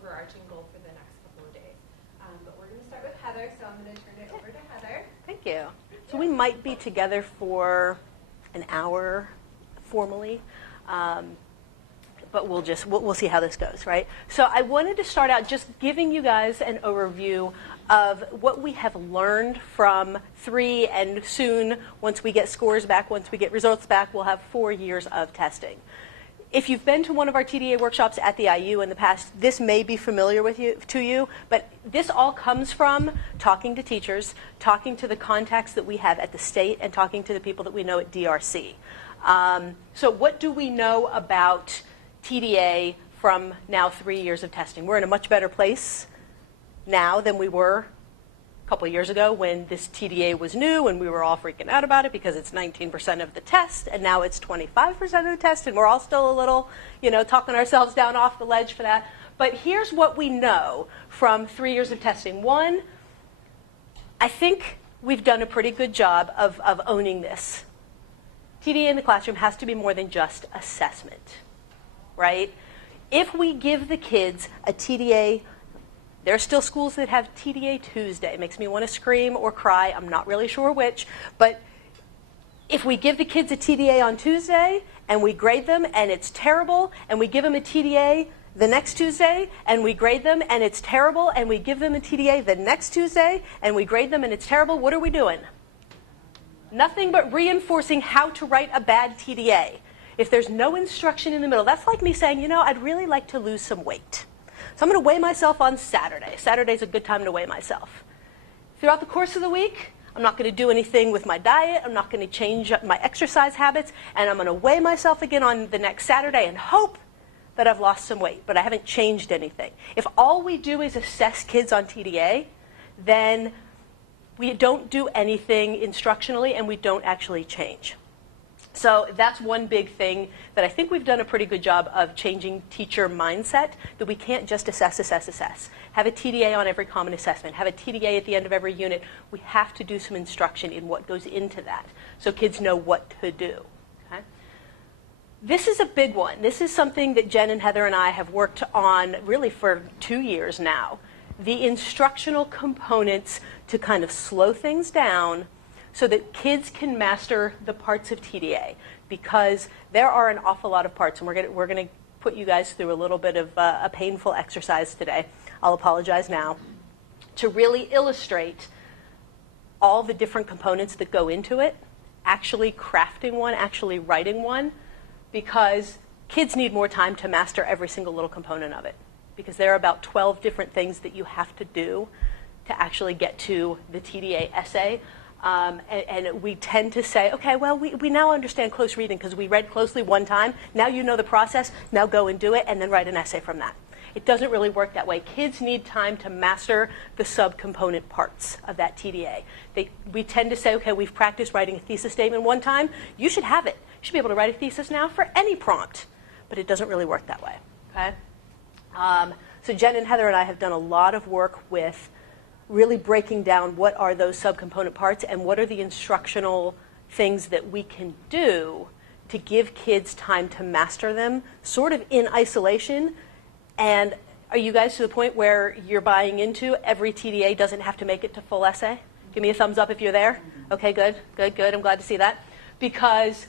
overarching goal for the next couple of days. But we're going to start with Heather, so I'm going to turn it over to Heather. Thank you. So we might be together for an hour formally, but we'll see how this goes, right? So I wanted to start out just giving you guys an overview of what we have learned from 3, and soon, once we get scores back, once we get results back, we'll have 4 years of testing. If you've been to one of our TDA workshops at the IU in the past, this may be familiar to you, but this all comes from talking to teachers, talking to the contacts that we have at the state, and talking to the people that we know at DRC. So what do we know about TDA from now 3 years of testing? We're in a much better place now than we were a couple of years ago when this TDA was new and we were all freaking out about it because it's 19% of the test, and now it's 25% of the test, and we're all still a little, talking ourselves down off the ledge for that. But here's what we know from 3 years of testing. One, I think we've done a pretty good job of owning this. TDA in the classroom has to be more than just assessment, right? If we give the kids a TDA, there are still schools that have TDA Tuesday. It makes me want to scream or cry. I'm not really sure which. But if we give the kids a TDA on Tuesday and we grade them and it's terrible, and we give them a TDA the next Tuesday and we grade them and it's terrible, and we give them a TDA the next Tuesday and we grade them and it's terrible, what are we doing? Nothing but reinforcing how to write a bad TDA. If there's no instruction in the middle, that's like me saying, I'd really like to lose some weight. So I'm going to weigh myself on Saturday. Saturday's a good time to weigh myself. Throughout the course of the week, I'm not going to do anything with my diet. I'm not going to change my exercise habits. And I'm going to weigh myself again on the next Saturday and hope that I've lost some weight, but I haven't changed anything. If all we do is assess kids on TDA, then we don't do anything instructionally and we don't actually change. So that's one big thing that I think we've done a pretty good job of changing teacher mindset, that we can't just assess. Have a TDA on every common assessment. Have a TDA at the end of every unit. We have to do some instruction in what goes into that so kids know what to do. Okay? This is a big one. This is something that Jen and Heather and I have worked on really for 2 years now. The instructional components to kind of slow things down so that kids can master the parts of TDA, because there are an awful lot of parts, and we're going to put you guys through a little bit of a painful exercise today. I'll apologize now, to really illustrate all the different components that go into it, actually crafting one, actually writing one, because kids need more time to master every single little component of it, because there are about 12 different things that you have to do to actually get to the TDA essay. And we tend to say, okay, well, we now understand close reading because we read closely one time. Now you know the process. Now go and do it, and then write an essay from that. It doesn't really work that way. Kids need time to master the subcomponent parts of that TDA. We tend to say, okay, we've practiced writing a thesis statement one time. You should have it. You should be able to write a thesis now for any prompt. But it doesn't really work that way. Okay? So Jen and Heather and I have done a lot of work with really breaking down what are those subcomponent parts and what are the instructional things that we can do to give kids time to master them, sort of in isolation. And are you guys to the point where you're buying into every TDA doesn't have to make it to full essay? Give me a thumbs up if you're there. Okay, good. I'm glad to see that. Because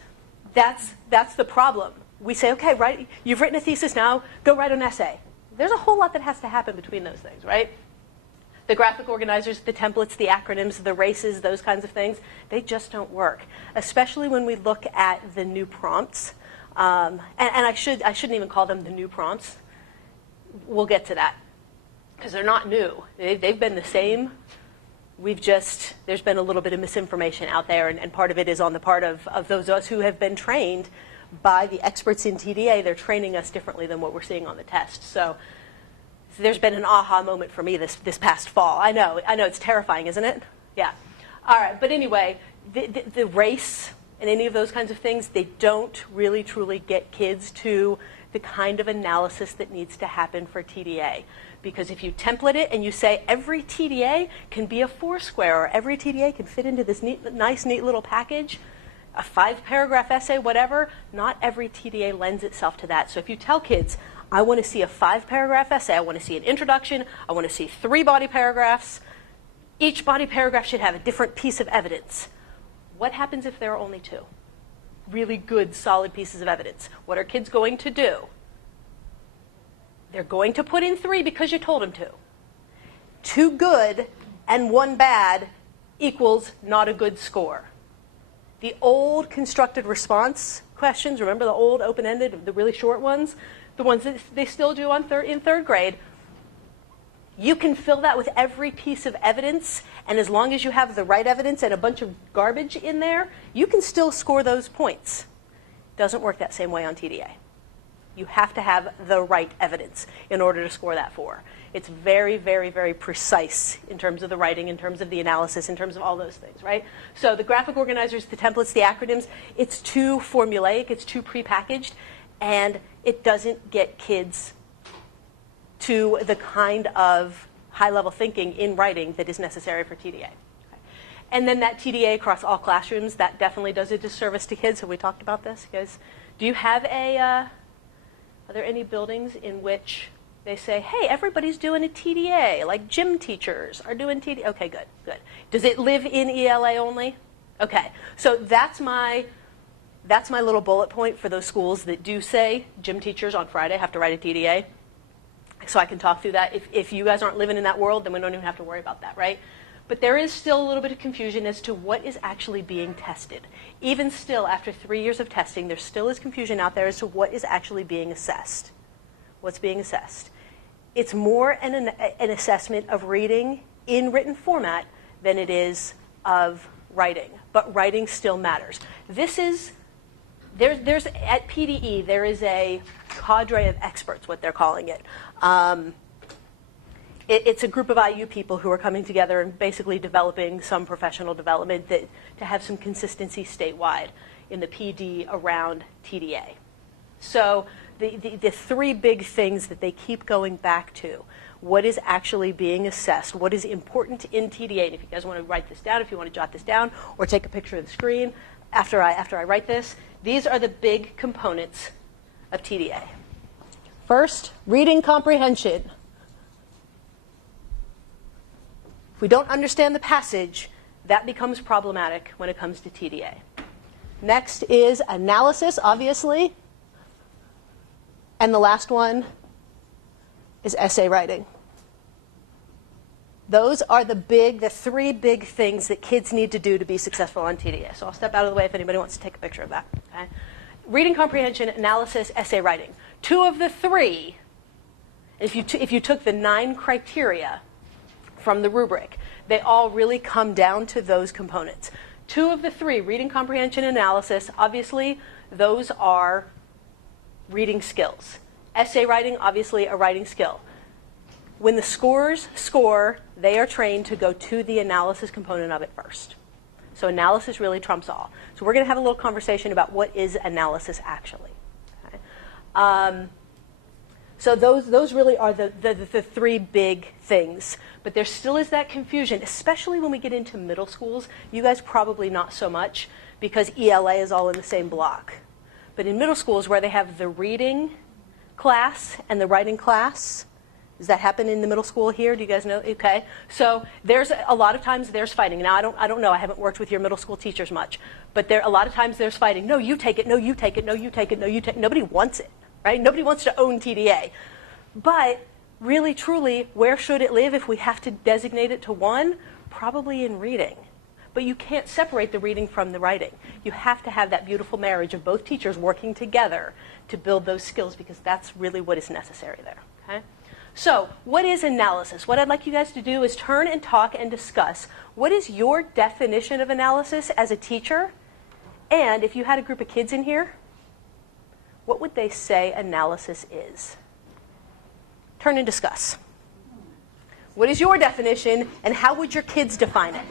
that's the problem. We say, okay, you've written a thesis now, go write an essay. There's a whole lot that has to happen between those things, right? The graphic organizers, the templates, the acronyms, the races, those kinds of things, they just don't work, especially when we look at the new prompts. And I shouldn't even call them the new prompts. We'll get to that, because they're not new. They've been the same. There's been a little bit of misinformation out there, and part of it is on the part of those of us who have been trained by the experts in TDA. They're training us differently than what we're seeing on the test. So there's been an aha moment for me this past fall. I know, it's terrifying, isn't it? Yeah. All right, but anyway, the race and any of those kinds of things, they don't really truly get kids to the kind of analysis that needs to happen for TDA. Because if you template it and you say every TDA can be a 4-square, or every TDA can fit into this nice, neat little package, a 5-paragraph essay, whatever, not every TDA lends itself to that. So if you tell kids, I want to see a 5-paragraph essay. I want to see an introduction. I want to see 3 body paragraphs. Each body paragraph should have a different piece of evidence. What happens if there are only 2? Really good, solid pieces of evidence. What are kids going to do? They're going to put in 3 because you told them to. 2 good and 1 bad equals not a good score. The old constructed response questions, remember the old open-ended, the really short ones, the ones that they still do in third grade, you can fill that with every piece of evidence, and as long as you have the right evidence and a bunch of garbage in there, you can still score those points. Doesn't work that same way on TDA. You have to have the right evidence in order to score that 4. It's very, very, very precise in terms of the writing, in terms of the analysis, in terms of all those things, right? So the graphic organizers, the templates, the acronyms, it's too formulaic, it's too prepackaged, and it doesn't get kids to the kind of high-level thinking in writing that is necessary for TDA. Okay. And then that TDA across all classrooms, that definitely does a disservice to kids. Have we talked about this? Guys, do you have are there any buildings in which they say, hey, everybody's doing a TDA, like gym teachers are doing TDA? Okay, good, good. Does it live in ELA only? Okay, so that's my little bullet point for those schools that do say gym teachers on Friday have to write a TDA. So I can talk through that. If you guys aren't living in that world, then we don't even have to worry about that, right? But there is still a little bit of confusion as to what is actually being tested. Even still, after 3 years of testing, there still is confusion out there as to what is actually being assessed. What's being assessed? It's more an assessment of reading in written format than it is of writing. But writing still matters. There's at PDE, there is a cadre of experts, what they're calling it. It's a group of IU people who are coming together and basically developing some professional development to have some consistency statewide in the PD around TDA. So the 3 big things that they keep going back to: what is actually being assessed, what is important in TDA, and if you guys want to write this down, if you want to jot this down, or take a picture of the screen after I write this, these are the big components of TDA. First, reading comprehension. If we don't understand the passage, that becomes problematic when it comes to TDA. Next is analysis, obviously. And the last one is essay writing. Those are the 3 big things that kids need to do to be successful on TDA. So I'll step out of the way if anybody wants to take a picture of that. Okay? Reading comprehension, analysis, essay writing. 2 of the 3, if you took the 9 criteria from the rubric, they all really come down to those components. 2 of the 3, reading comprehension, analysis, obviously those are reading skills. Essay writing, obviously a writing skill. When the scorers score, they are trained to go to the analysis component of it first. So analysis really trumps all. So we're going to have a little conversation about what is analysis actually. Okay? So those really are the 3 big things. But there still is that confusion, especially when we get into middle schools. You guys probably not so much, because ELA is all in the same block. But in middle schools where they have the reading class and the writing class, does that happen in the middle school here? Do you guys know? Okay. So there's a lot of times there's fighting. Now I don't know. I haven't worked with your middle school teachers much, but a lot of times there's fighting. No, you take it. No, you take it. No, you take it. No, you take it. Nobody wants it, right? Nobody wants to own TDA. But really, truly, where should it live if we have to designate it to one? Probably in reading. But you can't separate the reading from the writing. You have to have that beautiful marriage of both teachers working together to build those skills, because that's really what is necessary there. Okay? So what is analysis? What I'd like you guys to do is turn and talk and discuss what is your definition of analysis as a teacher, and if you had a group of kids in here, what would they say analysis is? Turn and discuss. What is your definition, and how would your kids define it?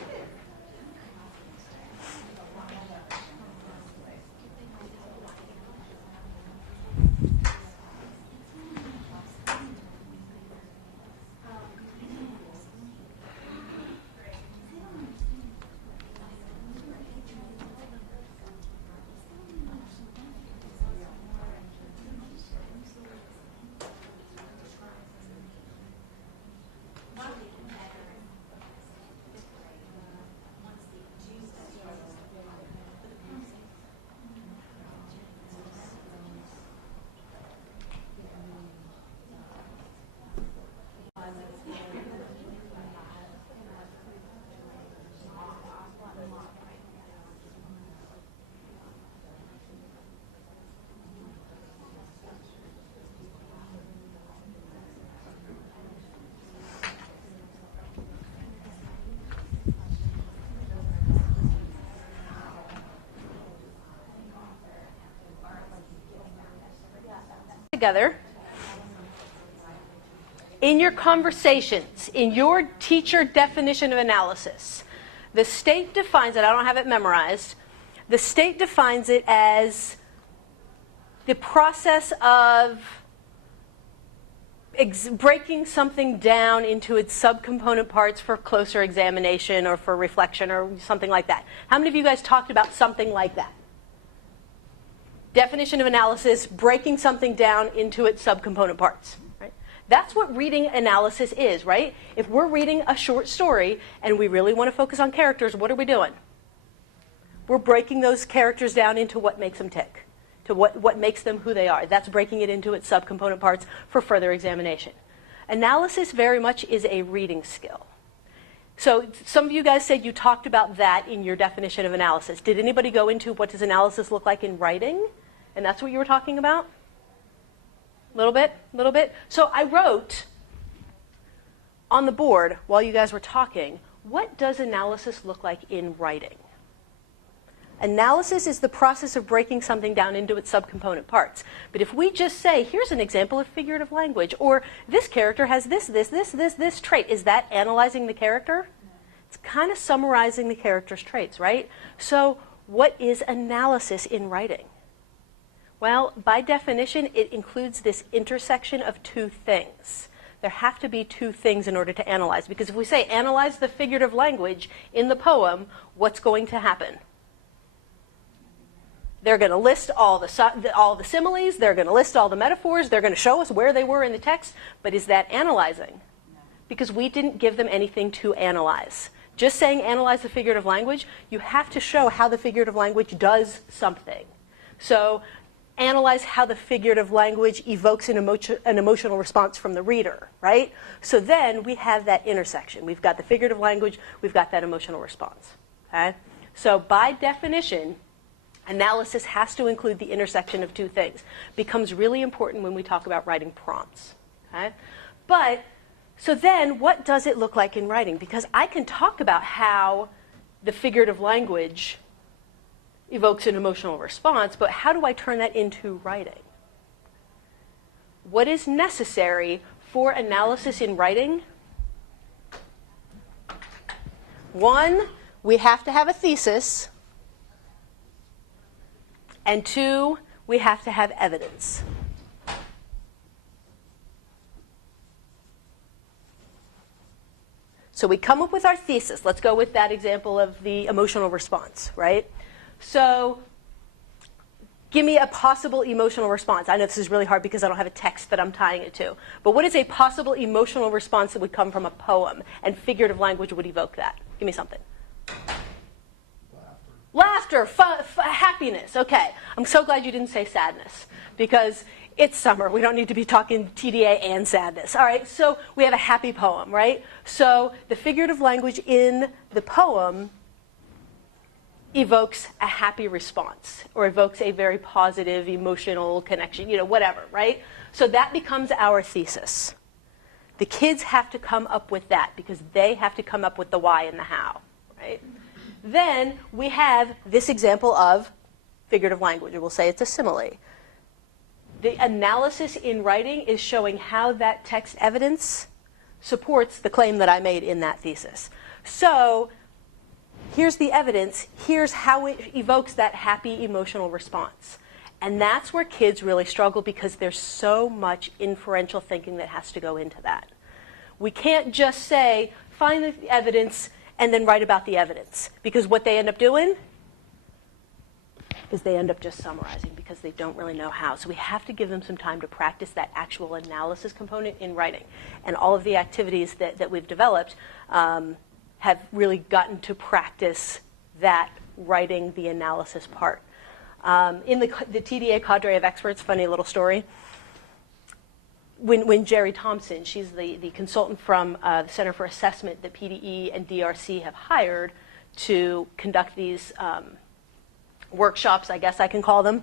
together. In your conversations, in your teacher definition of analysis, the state defines it, I don't have it memorized, the state defines it as the process of breaking something down into its subcomponent parts for closer examination or for reflection or something like that. How many of you guys talked about something like that? Definition of analysis, breaking something down into its subcomponent parts. Right? That's what reading analysis is, right? If we're reading a short story and we really want to focus on characters, what are we doing? We're breaking those characters down into what makes them tick, to what makes them who they are. That's breaking it into its subcomponent parts for further examination. Analysis very much is a reading skill. So some of you guys said you talked about that in your definition of analysis. Did anybody go into what does analysis look like in writing? And that's what you were talking about? A little bit? A little bit? So I wrote on the board while you guys were talking, what does analysis look like in writing? Analysis is the process of breaking something down into its subcomponent parts. But if we just say, here's an example of figurative language, or this character has this trait, is that analyzing the character? It's kind of summarizing the character's traits, right? So what is analysis in writing? Well, by definition, it includes this intersection of two things. There have to be two things in order to analyze. Because if we say analyze the figurative language in the poem, what's going to happen? They're going to list all the similes. They're going to list all the metaphors. They're going to show us where they were in the text. But is that analyzing? Because we didn't give them anything to analyze. Just saying analyze the figurative language, you have to show how the figurative language does something. So analyze how the figurative language evokes an emotional response from the reader, right? So then we have that intersection. We've got the figurative language. We've got that emotional response. Okay? So by definition, analysis has to include the intersection of two things. Becomes really important when we talk about writing prompts. Okay? But, so then what does it look like in writing? Because I can talk about how the figurative language evokes an emotional response, but how do I turn that into writing? What is necessary for analysis in writing? One, we have to have a thesis. And two, we have to have evidence. So we come up with our thesis. Let's go with that example of the emotional response, right? So give me a possible emotional response. I know this is really hard because I don't have a text that I'm tying it to. But what is a possible emotional response that would come from a poem and figurative language would evoke that? Give me something. Laughter, happiness. Okay. I'm so glad you didn't say sadness because it's summer. We don't need to be talking TDA and sadness. All right. So we have a happy poem, right? So the figurative language in the poem evokes a happy response or evokes a very positive emotional connection, whatever, right? So that becomes our thesis. The kids have to come up with that because they have to come up with the why and the how, right? Then we have this example of figurative language, or we'll say it's a simile. The analysis in writing is showing how that text evidence supports the claim that I made in that thesis. So here's the evidence. Here's how it evokes that happy emotional response. And that's where kids really struggle because there's so much inferential thinking that has to go into that. We can't just say, find the evidence and then write about the evidence. Because what they end up doing is they end up just summarizing because they don't really know how. So we have to give them some time to practice that actual analysis component in writing. And all of the activities that we've developed have really gotten to practice that writing the analysis part. In the TDA cadre of experts, funny little story, when Jerry Thompson, she's the consultant from the Center for Assessment that PDE and DRC have hired to conduct these workshops, I guess I can call them,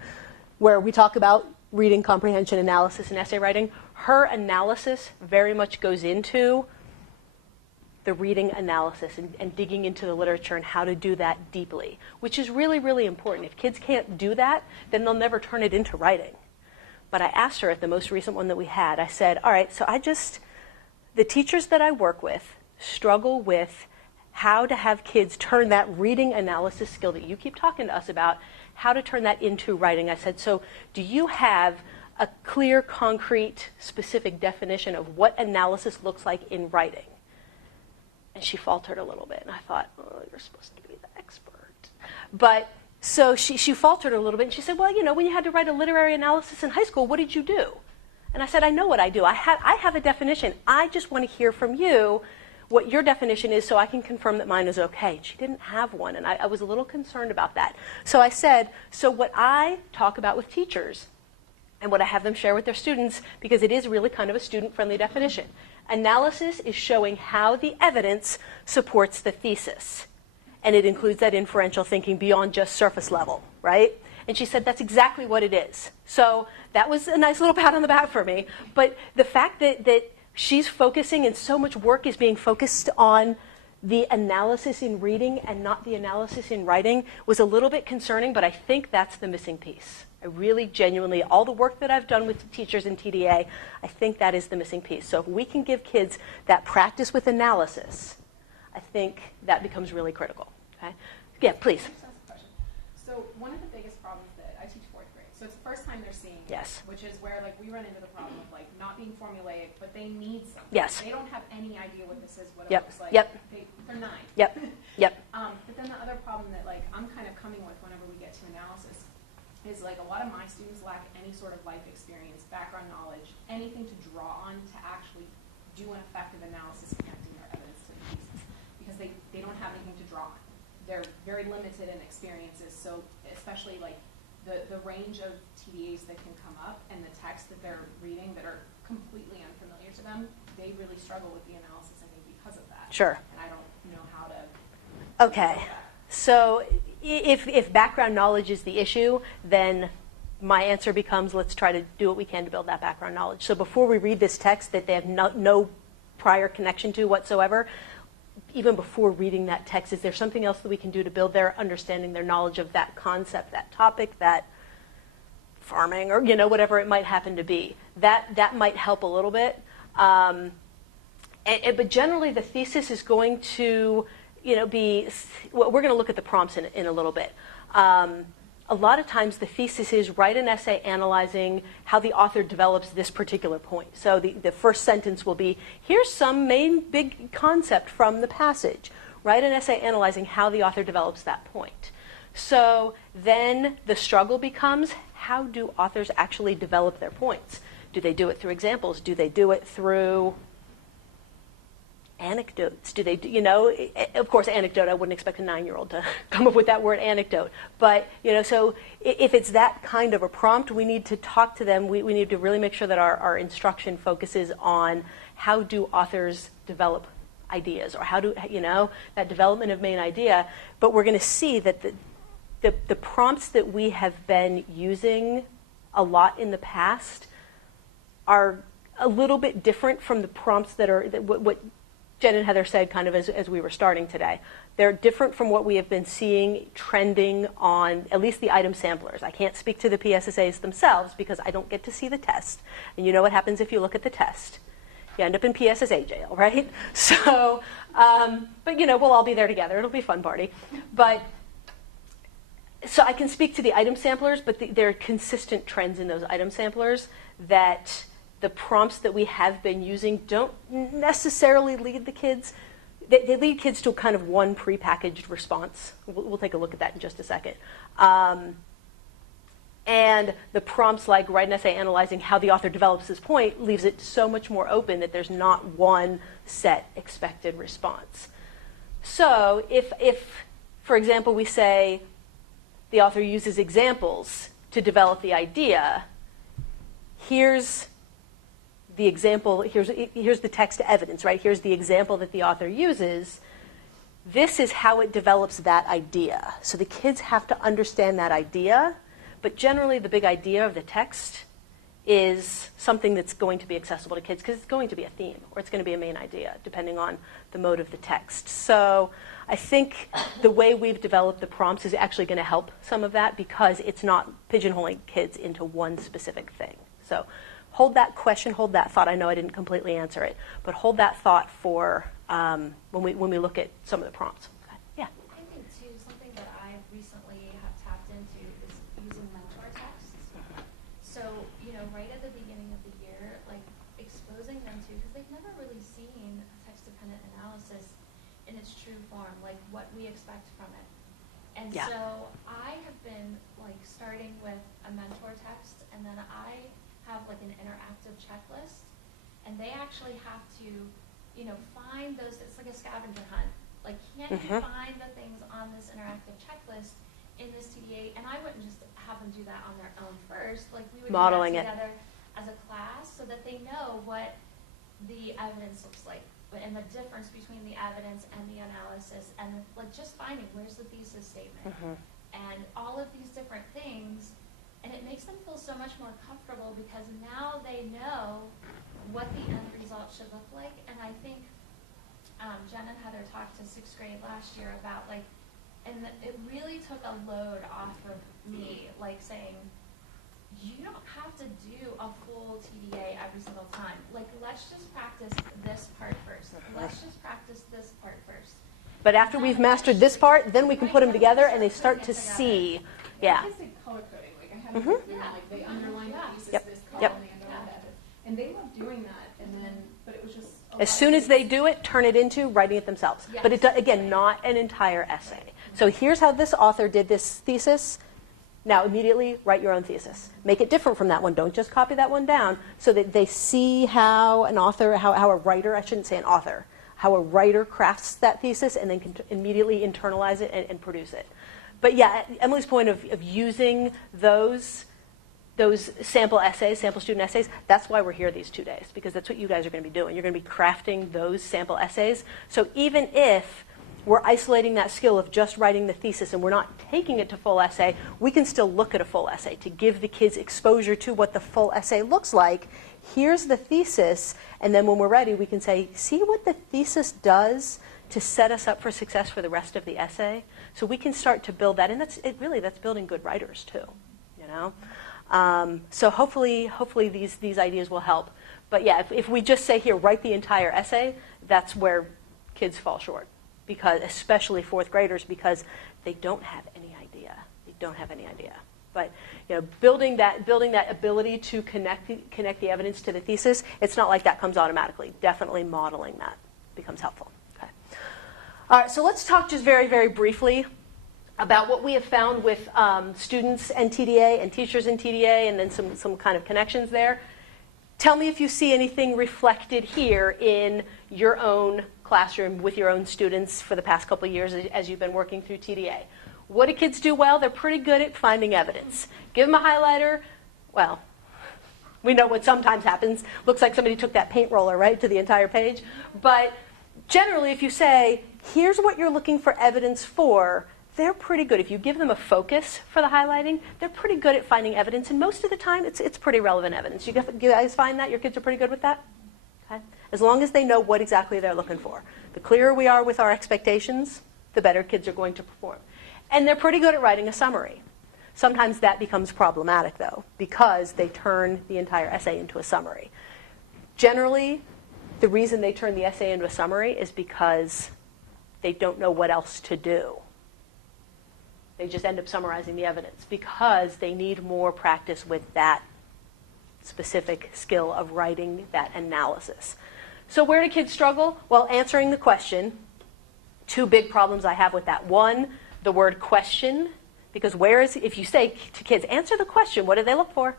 where we talk about reading, comprehension, analysis, and essay writing. Her analysis very much goes into the reading analysis and digging into the literature and how to do that deeply, which is really, really important. If kids can't do that, then they'll never turn it into writing. but I asked her at the most recent one that we had, I said, all right, so the teachers that I work with struggle with how to have kids turn that reading analysis skill that you keep talking to us about, how to turn that into writing. I said, so do you have a clear, concrete, specific definition of what analysis looks like in writing? And she faltered a little bit, and I thought, oh, you're supposed to be the expert. But so she faltered a little bit, and she said, well, when you had to write a literary analysis in high school, what did you do? And I said, I know what I do. I have a definition. I just want to hear from you what your definition is so I can confirm that mine is okay. And she didn't have one, and I was a little concerned about that. So I said, so what I talk about with teachers and what I have them share with their students, because it is really kind of a student-friendly definition, analysis is showing how the evidence supports the thesis. And it includes that inferential thinking beyond just surface level, right? And she said, that's exactly what it is. So that was a nice little pat on the back for me. But the fact that she's focusing and so much work is being focused on the analysis in reading and not the analysis in writing was a little bit concerning, but I think that's the missing piece. I really genuinely, all the work that I've done with teachers in TDA, I think that is the missing piece. So if we can give kids that practice with analysis, I think that becomes really critical. Okay? Yeah, please. I just ask a question. So one of the biggest problems that I teach fourth grade, so it's the first time they're seeing it, Yes. which is where we run into the problem of not being formulaic, but they need something. Yes. They don't have any idea what this is, what Yep. it looks like. Yep. They're 9. Yep. Yep. But then the other problem that I'm kind of coming with whenever we get to analysis is a lot of my students lack any sort of life experience, background knowledge, anything to draw on to actually do an effective analysis connecting their evidence to the thesis, because they don't have anything to draw on. They're very limited in experiences, so especially the range of TDAs that can come up and the text that they're reading that are completely unfamiliar to them, they really struggle with the analysis, I think, because of that. Sure. And I don't know how to... Okay. So if background knowledge is the issue, then my answer becomes let's try to do what we can to build that background knowledge. So before we read this text that they have no prior connection to whatsoever, even before reading that text, is there something else that we can do to build their understanding, their knowledge of that concept, that topic, that farming, or whatever it might happen to be? That might help a little bit. But generally, the thesis is going to be. Well, we're going to look at the prompts in a little bit. A lot of times, the thesis is write an essay analyzing how the author develops this particular point. So the first sentence will be, here's some main big concept from the passage. Write an essay analyzing how the author develops that point. So then the struggle becomes, how do authors actually develop their points? Do they do it through examples? Do they do it through anecdotes? Do they, of course, anecdote, I wouldn't expect a 9-year-old to come up with that word anecdote. But, so if it's that kind of a prompt, we need to talk to them. We need to really make sure that our instruction focuses on how do authors develop ideas, or how do, that development of main idea. But we're going to see that the prompts that we have been using a lot in the past are a little bit different from the prompts that are, what Jen and Heather said kind of as we were starting today. They're different from what we have been seeing trending on at least the item samplers. I can't speak to the PSSAs themselves because I don't get to see the test. And you know what happens if you look at the test. You end up in PSSA jail, right? So, but we'll all be there together. It'll be a fun party. But, so I can speak to the item samplers, but there are consistent trends in those item samplers that the prompts that we have been using don't necessarily lead the kids. They lead kids to kind of one prepackaged response. We'll take a look at that in just a second. And the prompts like write an essay analyzing how the author develops this point leaves it so much more open that there's not one set expected response. So if for example, we say the author uses examples to develop the idea, here's the example, here's the text evidence, right? Here's the example that the author uses. This is how it develops that idea. So the kids have to understand that idea, but generally the big idea of the text is something that's going to be accessible to kids because it's going to be a theme or it's going to be a main idea depending on the mode of the text. So I think the way we've developed the prompts is actually going to help some of that because it's not pigeonholing kids into one specific thing. So hold that question, hold that thought. I know I didn't completely answer it, but hold that thought for when we look at some of the prompts. Okay. Yeah. I think too, something that I recently have tapped into is using mentor texts. So, right at the beginning of the year, like exposing them to, because they've never really seen a text-dependent analysis in its true form, like what we expect from it. And Yeah. so I have been like starting with a mentor text, and then I have like an interactive checklist, and they actually have to, find those. It's like a scavenger hunt. Like, can you find the things on this interactive checklist in this TDA? And I wouldn't just have them do that on their own first. Like, we would Modeling do it. that together as a class so that they know what the evidence looks like and the difference between the evidence and the analysis, and like just finding where's the thesis statement and all of these different things. And it makes them feel so much more comfortable because now they know what the end result should look like. And I think Jen and Heather talked to 6th grade last year about it really took a load off of me, like saying, you don't have to do a full TDA every single time. Like, let's just practice this part first. Let's just practice this part first. But after we've mastered this part, then we can put them together and they start to see. Yeah. I say color coding. Like, I have them like they underline the thesis this column, Yep. they underline that. And they love doing that. And then, but it was just As soon as they do it, turn it into writing it themselves. Yes. But again, not an entire essay. So here's how this author did this thesis. Now immediately write your own thesis. Make it different from that one. Don't just copy that one down so that they see how an author, how a writer, I shouldn't say an author, how a writer crafts that thesis and then can immediately internalize it and produce it. But yeah, Emily's point of using those sample essays, sample student essays, that's why we're here these 2 days, because that's what you guys are going to be doing. You're going to be crafting those sample essays. So even if we're isolating that skill of just writing the thesis and we're not taking it to full essay, we can still look at a full essay to give the kids exposure to what the full essay looks like. Here's the thesis, and then when we're ready, we can say, see what the thesis does to set us up for success for the rest of the essay. So we can start to build that, and that's building good writers too, So hopefully these ideas will help. But yeah, if we just say here, write the entire essay, that's where kids fall short. Because especially 4th graders, because they don't have any idea. They don't have any idea. But building that ability to connect the evidence to the thesis, it's not like that comes automatically. Definitely modeling that becomes helpful. Okay. All right. So let's talk just very, very briefly about what we have found with students and TDA and teachers and TDA, and then some kind of connections there. Tell me if you see anything reflected here in your own classroom with your own students for the past couple of years as you've been working through TDA. What do kids do well? They're pretty good at finding evidence. Give them a highlighter. Well, we know what sometimes happens. Looks like somebody took that paint roller, right, to the entire page. But generally, if you say, here's what you're looking for evidence for, they're pretty good. If you give them a focus for the highlighting, they're pretty good at finding evidence. And most of the time, it's pretty relevant evidence. You guys find that? Your kids are pretty good with that? Okay. As long as they know what exactly they're looking for. The clearer we are with our expectations, the better kids are going to perform. And they're pretty good at writing a summary. Sometimes that becomes problematic, though, because they turn the entire essay into a summary. Generally, the reason they turn the essay into a summary is because they don't know what else to do. They just end up summarizing the evidence because they need more practice with that specific skill of writing that analysis. So where do kids struggle? Well, answering the question. 2 big problems I have with that. One, the word question, because if you say to kids, answer the question, what do they look for?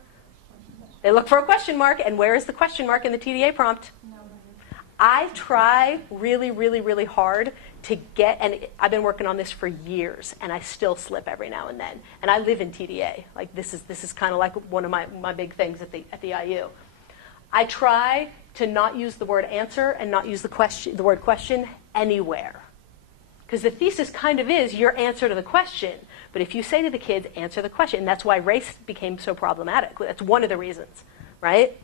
They look for a question mark, and where is the question mark in the TDA prompt? I try really, really, really hard to get, and I've been working on this for years, and I still slip every now and then. And I live in TDA. Like this is kind of like one of my big things at the IU. I try to not use the word answer and not use the word question anywhere. Because the thesis kind of is your answer to the question. But if you say to the kids, answer the question, and that's why race became so problematic. That's one of the reasons, right?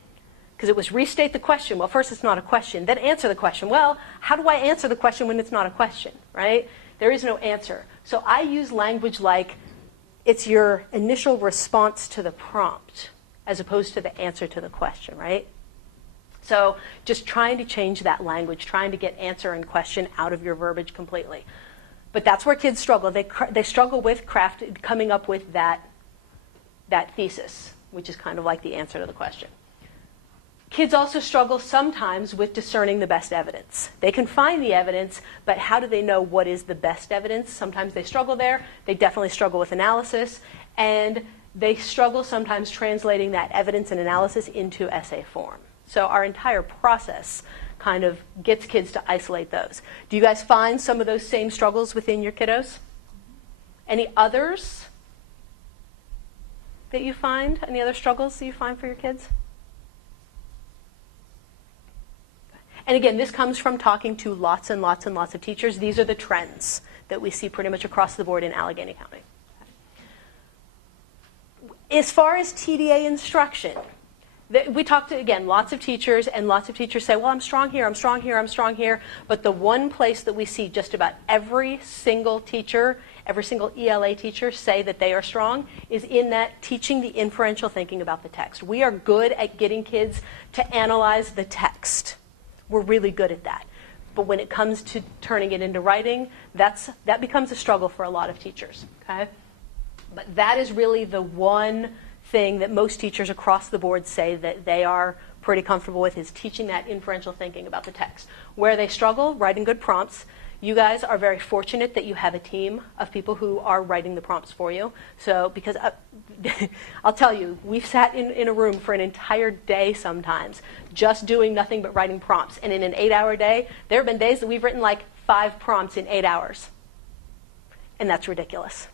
Because it was restate the question. Well, first it's not a question. Then answer the question. Well, how do I answer the question when it's not a question, right? There is no answer. So I use language like it's your initial response to the prompt. as opposed to the answer to the question, right? So just trying to change that language, trying to get answer and question out of your verbiage completely. But that's where kids struggle. They struggle with coming up with that thesis, which is kind of like the answer to the question. Kids also struggle sometimes with discerning the best evidence. They can find the evidence, but how do they know what is the best evidence? Sometimes they struggle there. They definitely struggle with analysis. And they struggle sometimes translating that evidence and analysis into essay form. So our entire process kind of gets kids to isolate those. Do you guys find some of those same struggles within your kiddos? Any others that you find? Any other struggles that you find for your kids? And again, this comes from talking to lots and lots and lots of teachers. These are the trends that we see pretty much across the board in Allegheny County. As far as TDA instruction, we talked to, again, lots of teachers, and lots of teachers say, well, I'm strong here, I'm strong here, I'm strong here. But the one place that we see just about every single teacher, every single ELA teacher say that they are strong is in that teaching the inferential thinking about the text. We are good at getting kids to analyze the text. We're really good at that. But when it comes to turning it into writing, that becomes a struggle for a lot of teachers. Okay? But that is really the one thing that most teachers across the board say that they are pretty comfortable with, is teaching that inferential thinking about the text. Where they struggle, writing good prompts. You guys are very fortunate that you have a team of people who are writing the prompts for you. So, because I'll tell you, we've sat in a room for an entire day sometimes just doing nothing but writing prompts. And in an 8-hour day, there have been days that we've written like 5 prompts in 8 hours. And that's ridiculous.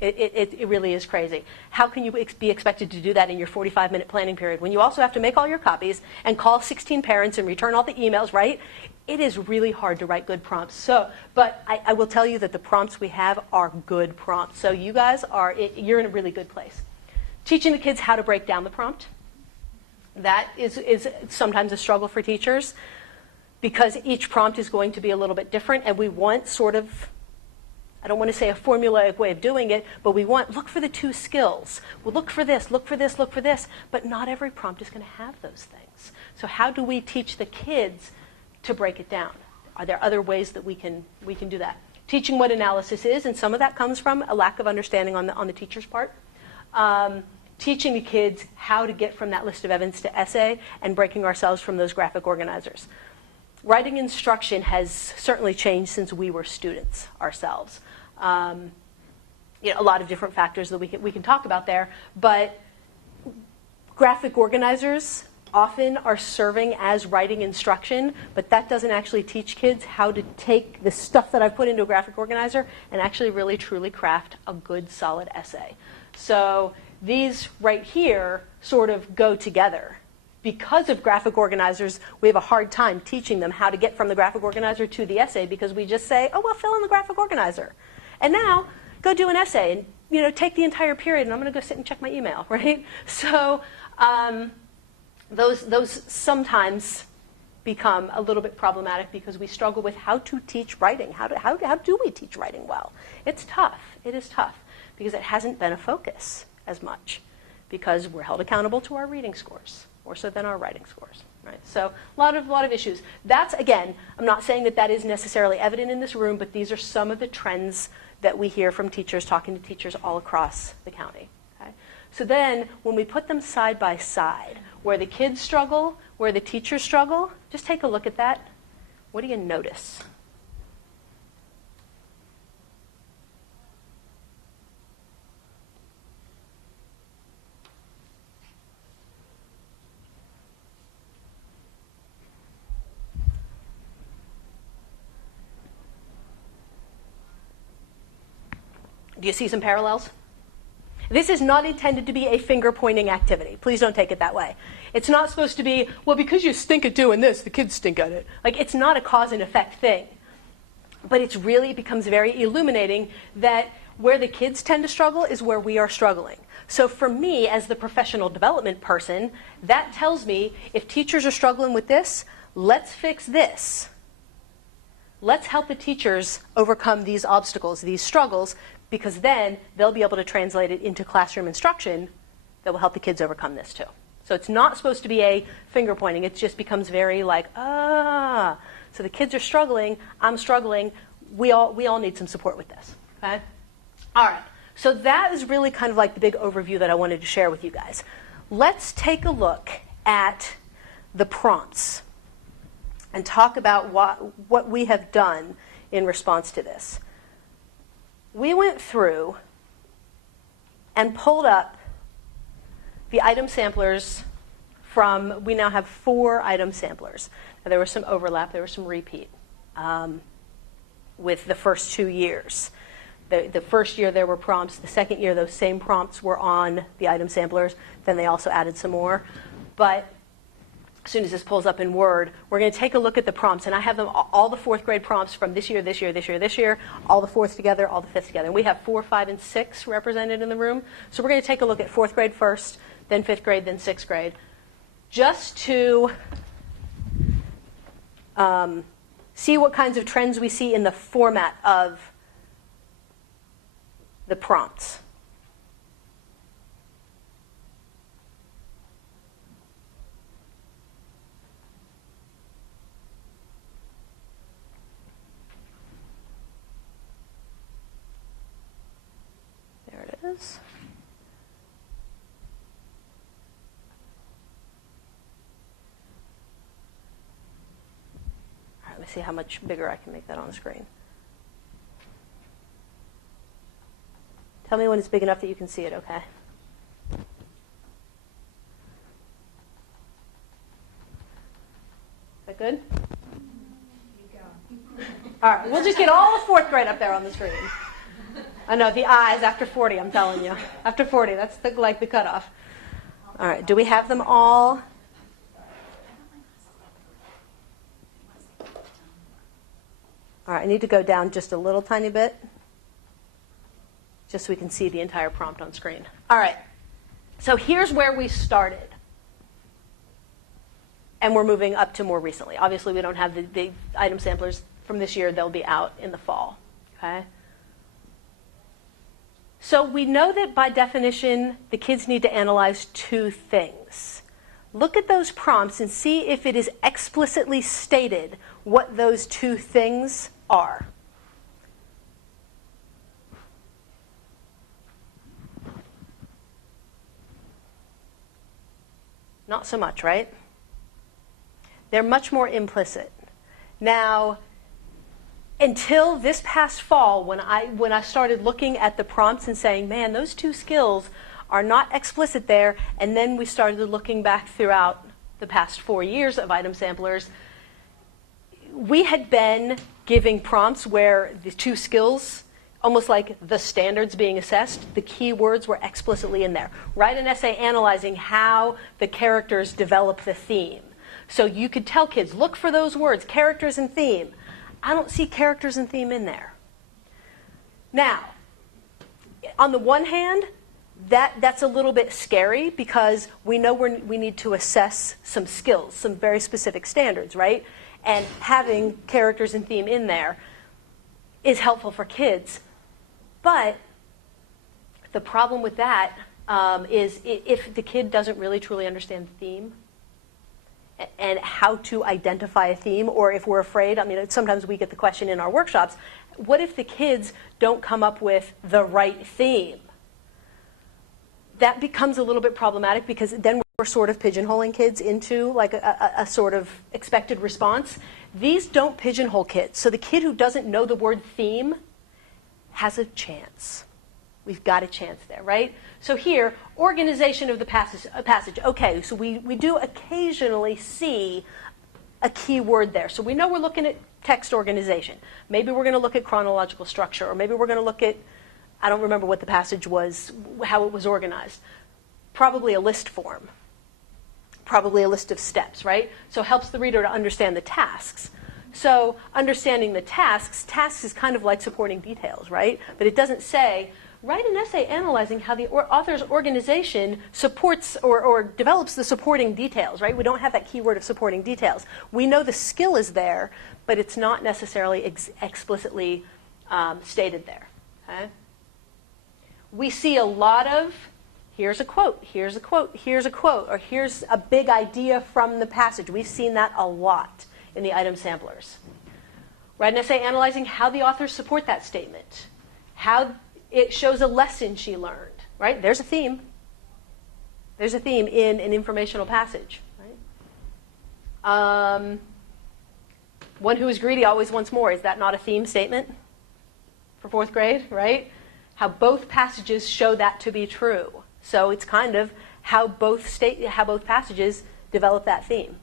It really is crazy. How can you be expected to do that in your 45-minute planning period when you also have to make all your copies and call 16 parents and return all the emails, right? It is really hard to write good prompts. So, but I will tell you that the prompts we have are good prompts. So you guys you're in a really good place. Teaching the kids how to break down the prompt. That is sometimes a struggle for teachers because each prompt is going to be a little bit different, and we want sort of, I don't want to say a formulaic way of doing it, but we want, look for the 2 skills. We'll look for this, look for this, look for this. But not every prompt is going to have those things. So how do we teach the kids to break it down? Are there other ways that we can do that? Teaching what analysis is, and some of that comes from a lack of understanding on the teacher's part. Teaching the kids how to get from that list of evidence to essay, and breaking ourselves from those graphic organizers. Writing instruction has certainly changed since we were students ourselves. A lot of different factors that we can talk about there, but graphic organizers often are serving as writing instruction, but that doesn't actually teach kids how to take the stuff that I've put into a graphic organizer and actually really truly craft a good solid essay. So these right here sort of go together. Because of graphic organizers, we have a hard time teaching them how to get from the graphic organizer to the essay, because we just say, oh, well, fill in the graphic organizer. And now, go do an essay and take the entire period, and I'm going to go sit and check my email, right? So those sometimes become a little bit problematic because we struggle with how to teach writing. How do we teach writing well? It's tough. It is tough because it hasn't been a focus as much because we're held accountable to our reading scores more so than our writing scores, right? So a lot of issues. That's, again, I'm not saying that is necessarily evident in this room, but these are some of the trends that we hear from teachers talking to teachers all across the county. Okay? So then when we put them side by side, where the kids struggle, where the teachers struggle, just take a look at that. What do you notice? Do you see some parallels? This is not intended to be a finger-pointing activity. Please don't take it that way. It's not supposed to be, well, because you stink at doing this, the kids stink at it. Like, it's not a cause and effect thing. But it really becomes very illuminating that where the kids tend to struggle is where we are struggling. So for me, as the professional development person, that tells me if teachers are struggling with this, let's fix this. Let's help the teachers overcome these obstacles, these struggles, because then they'll be able to translate it into classroom instruction that will help the kids overcome this too. So it's not supposed to be a finger pointing. It just becomes very like, so the kids are struggling, I'm struggling, we all need some support with this, okay? All right, so that is really kind of like the big overview that I wanted to share with you guys. Let's take a look at the prompts and talk about what we have done in response to this. We went through and pulled up the item samplers from, we now have 4 item samplers. Now, there was some overlap, there was some repeat with the first 2 years. The first year there were prompts, the second year those same prompts were on the item samplers, then they also added some more. But as soon as this pulls up in Word, we're going to take a look at the prompts, and I have them all the 4th grade prompts from this year, this year, this year, this year, all the 4th together, all the 5th together. And we have 4, 5, and 6 represented in the room. So we're going to take a look at 4th grade first, then 5th grade, then 6th grade, just to see what kinds of trends we see in the format of the prompts. There it is. All right, let me see how much bigger I can make that on the screen. Tell me when it's big enough that you can see it, okay? Is that good? All right, we'll just get all the 4th grade up there on the screen. I know, the eyes after 40, I'm telling you. After 40, that's the cutoff. All right, do we have them all? All right, I need to go down just a little tiny bit, just so we can see the entire prompt on screen. All right, so here's where we started. And we're moving up to more recently. Obviously, we don't have the item samplers from this year. They'll be out in the fall, okay? So we know that by definition, the kids need to analyze 2 things. Look at those prompts and see if it is explicitly stated what those 2 things are. Not so much, right? They're much more implicit. Now, until this past fall, when I started looking at the prompts and saying, man, those 2 skills are not explicit there, and then we started looking back throughout the past 4 years of item samplers, we had been giving prompts where the 2 skills, almost like the standards being assessed, the keywords were explicitly in there. Write an essay analyzing how the characters develop the theme. So you could tell kids, look for those words, characters and theme. I don't see characters and theme in there. Now, on the one hand, that's a little bit scary because we know we need to assess some skills, some very specific standards, right? And having characters and theme in there is helpful for kids. But the problem with that is if the kid doesn't really truly understand the theme and how to identify a theme, or if we're afraid, I mean, sometimes we get the question in our workshops, what if the kids don't come up with the right theme? That becomes a little bit problematic because then we're sort of pigeonholing kids into like a sort of expected response. These don't pigeonhole kids. So the kid who doesn't know the word theme has a chance. We've got a chance there, right? So here, organization of the passage. Okay, so we do occasionally see a key word there. So we know we're looking at text organization. Maybe we're going to look at chronological structure, or maybe we're going to look at, I don't remember what the passage was, how it was organized. Probably a list form. Probably a list of steps, right? So it helps the reader to understand the tasks. So understanding the tasks is kind of like supporting details, right? But it doesn't say, write an essay analyzing how the author's organization supports or develops the supporting details, right? We don't have that keyword of supporting details. We know the skill is there, but it's not necessarily explicitly stated there, okay? We see a lot of here's a quote, here's a quote, here's a quote, or here's a big idea from the passage. We've seen that a lot in the item samplers. Write an essay analyzing how the authors support that statement, how it shows a lesson she learned, right? There's a theme. There's a theme in an informational passage, right? One who is greedy always wants more. Is that not a theme statement for 4th grade, right? How both passages show that to be true. So it's kind of how both passages develop that theme.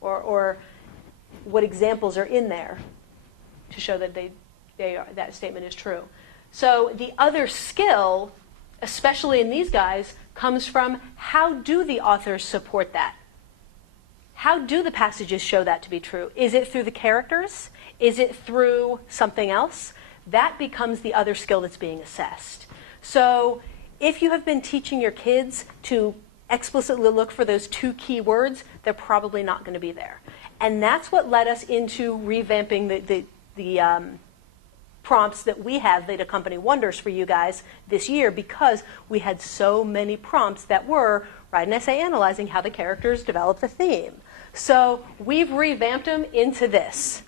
Or what examples are in there to show that that statement is true. So the other skill, especially in these guys, comes from how do the authors support that? How do the passages show that to be true? Is it through the characters? Is it through something else? That becomes the other skill that's being assessed. So if you have been teaching your kids to explicitly look for those 2 key words, they're probably not going to be there. And that's what led us into revamping the prompts that we have that accompany Wonders for you guys this year, because we had so many prompts that were write an essay analyzing how the characters develop the theme. So we've revamped them into this.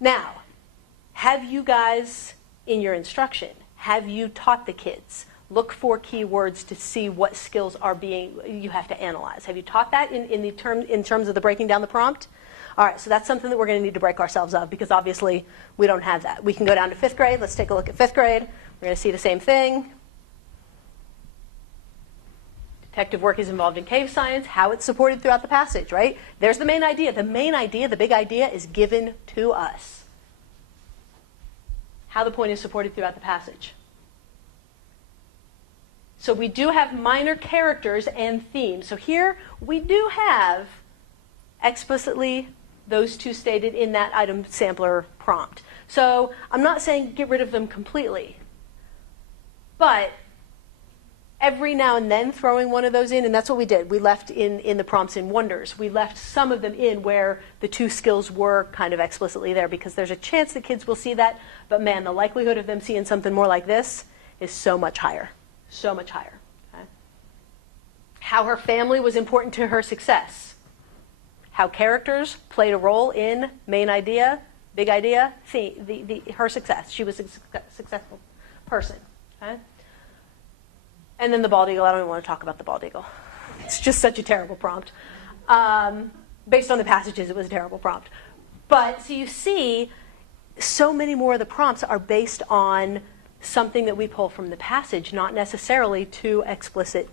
Now, have you guys, in your instruction, have you taught the kids? Look for keywords to see what skills you have to analyze. Have you taught that in terms of the breaking down the prompt? All right, so that's something that we're going to need to break ourselves of, because obviously we don't have that. We can go down to 5th grade. Let's take a look at 5th grade. We're going to see the same thing. Detective work is involved in cave science, how it's supported throughout the passage, right? There's the main idea. The main idea, the big idea, is given to us. How the point is supported throughout the passage. So we do have minor characters and themes. So here we do have explicitly those 2 stated in that item sampler prompt. So I'm not saying get rid of them completely, but every now and then throwing one of those in, and that's what we did. We left in the prompts in Wonders. We left some of them in where the 2 skills were kind of explicitly there, because there's a chance the kids will see that, but man, the likelihood of them seeing something more like this is so much higher. So much higher. Okay? How her family was important to her success. How characters played a role in main idea, big idea, her success. She was a successful person. Okay? And then the bald eagle. I don't even want to talk about the bald eagle. It's just such a terrible prompt. Based on the passages, it was a terrible prompt. But so you see, so many more of the prompts are based on something that we pull from the passage, not necessarily too explicit,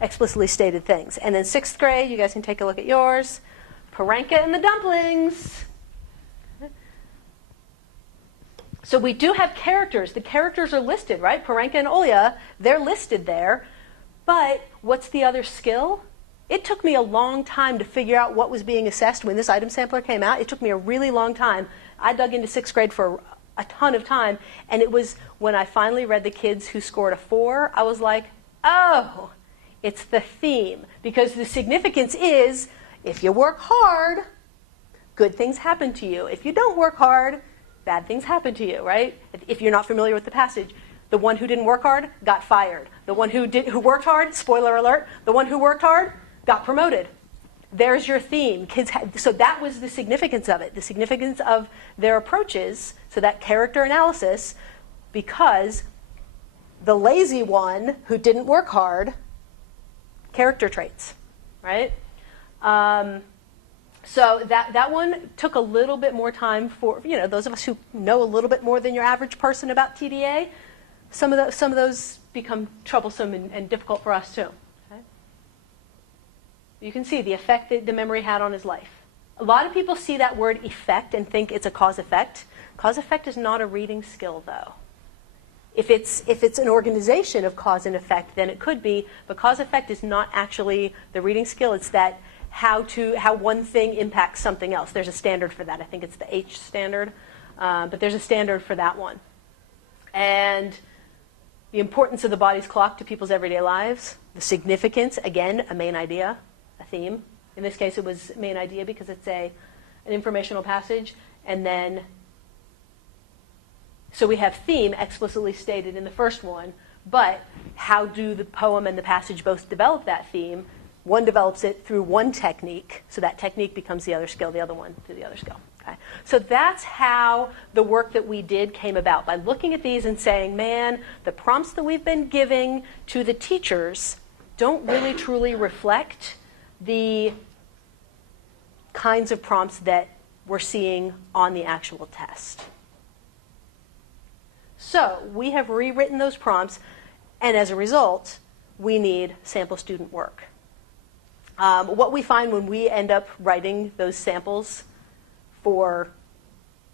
explicitly stated things. And then 6th grade, you guys can take a look at yours. Parenka and the dumplings. So we do have characters. The characters are listed, right? Parenka and Olya, they're listed there. But what's the other skill? It took me a long time to figure out what was being assessed when this item sampler came out. It took me a really long time. I dug into 6th grade for a ton of time, and it was when I finally read the kids who scored a 4, I was like, oh, it's the theme. Because the significance is, if you work hard, good things happen to you. If you don't work hard, bad things happen to you, right? If you're not familiar with the passage, the one who didn't work hard got fired. The one who worked hard, spoiler alert, the one who worked hard got promoted. There's your theme. So that was the significance of it, the significance of their approaches, so that character analysis, because the lazy one who didn't work hard, character traits, right? So that one took a little bit more time for, those of us who know a little bit more than your average person about TDA. Some of those become troublesome and difficult for us too. Okay? You can see the effect that the memory had on his life. A lot of people see that word effect and think it's a cause-effect. Cause-effect is not a reading skill, though. If it's an organization of cause and effect, then it could be, but cause-effect is not actually the reading skill. It's that how one thing impacts something else. There's a standard for that. I think it's the H standard, but there's a standard for that one. And the importance of the body's clock to people's everyday lives, the significance, again, a main idea, a theme. In this case, it was main idea because it's an informational passage. And then, so we have theme explicitly stated in the first one, But how do the poem and the passage both develop that theme? One develops it through one technique, so that technique becomes the other skill, the other one through the other skill. Okay? So that's how the work that we did came about, by looking at these and saying, man, the prompts that we've been giving to the teachers don't really truly reflect the kinds of prompts that we're seeing on the actual test. So we have rewritten those prompts, and as a result, we need sample student work. What we find when we end up writing those samples for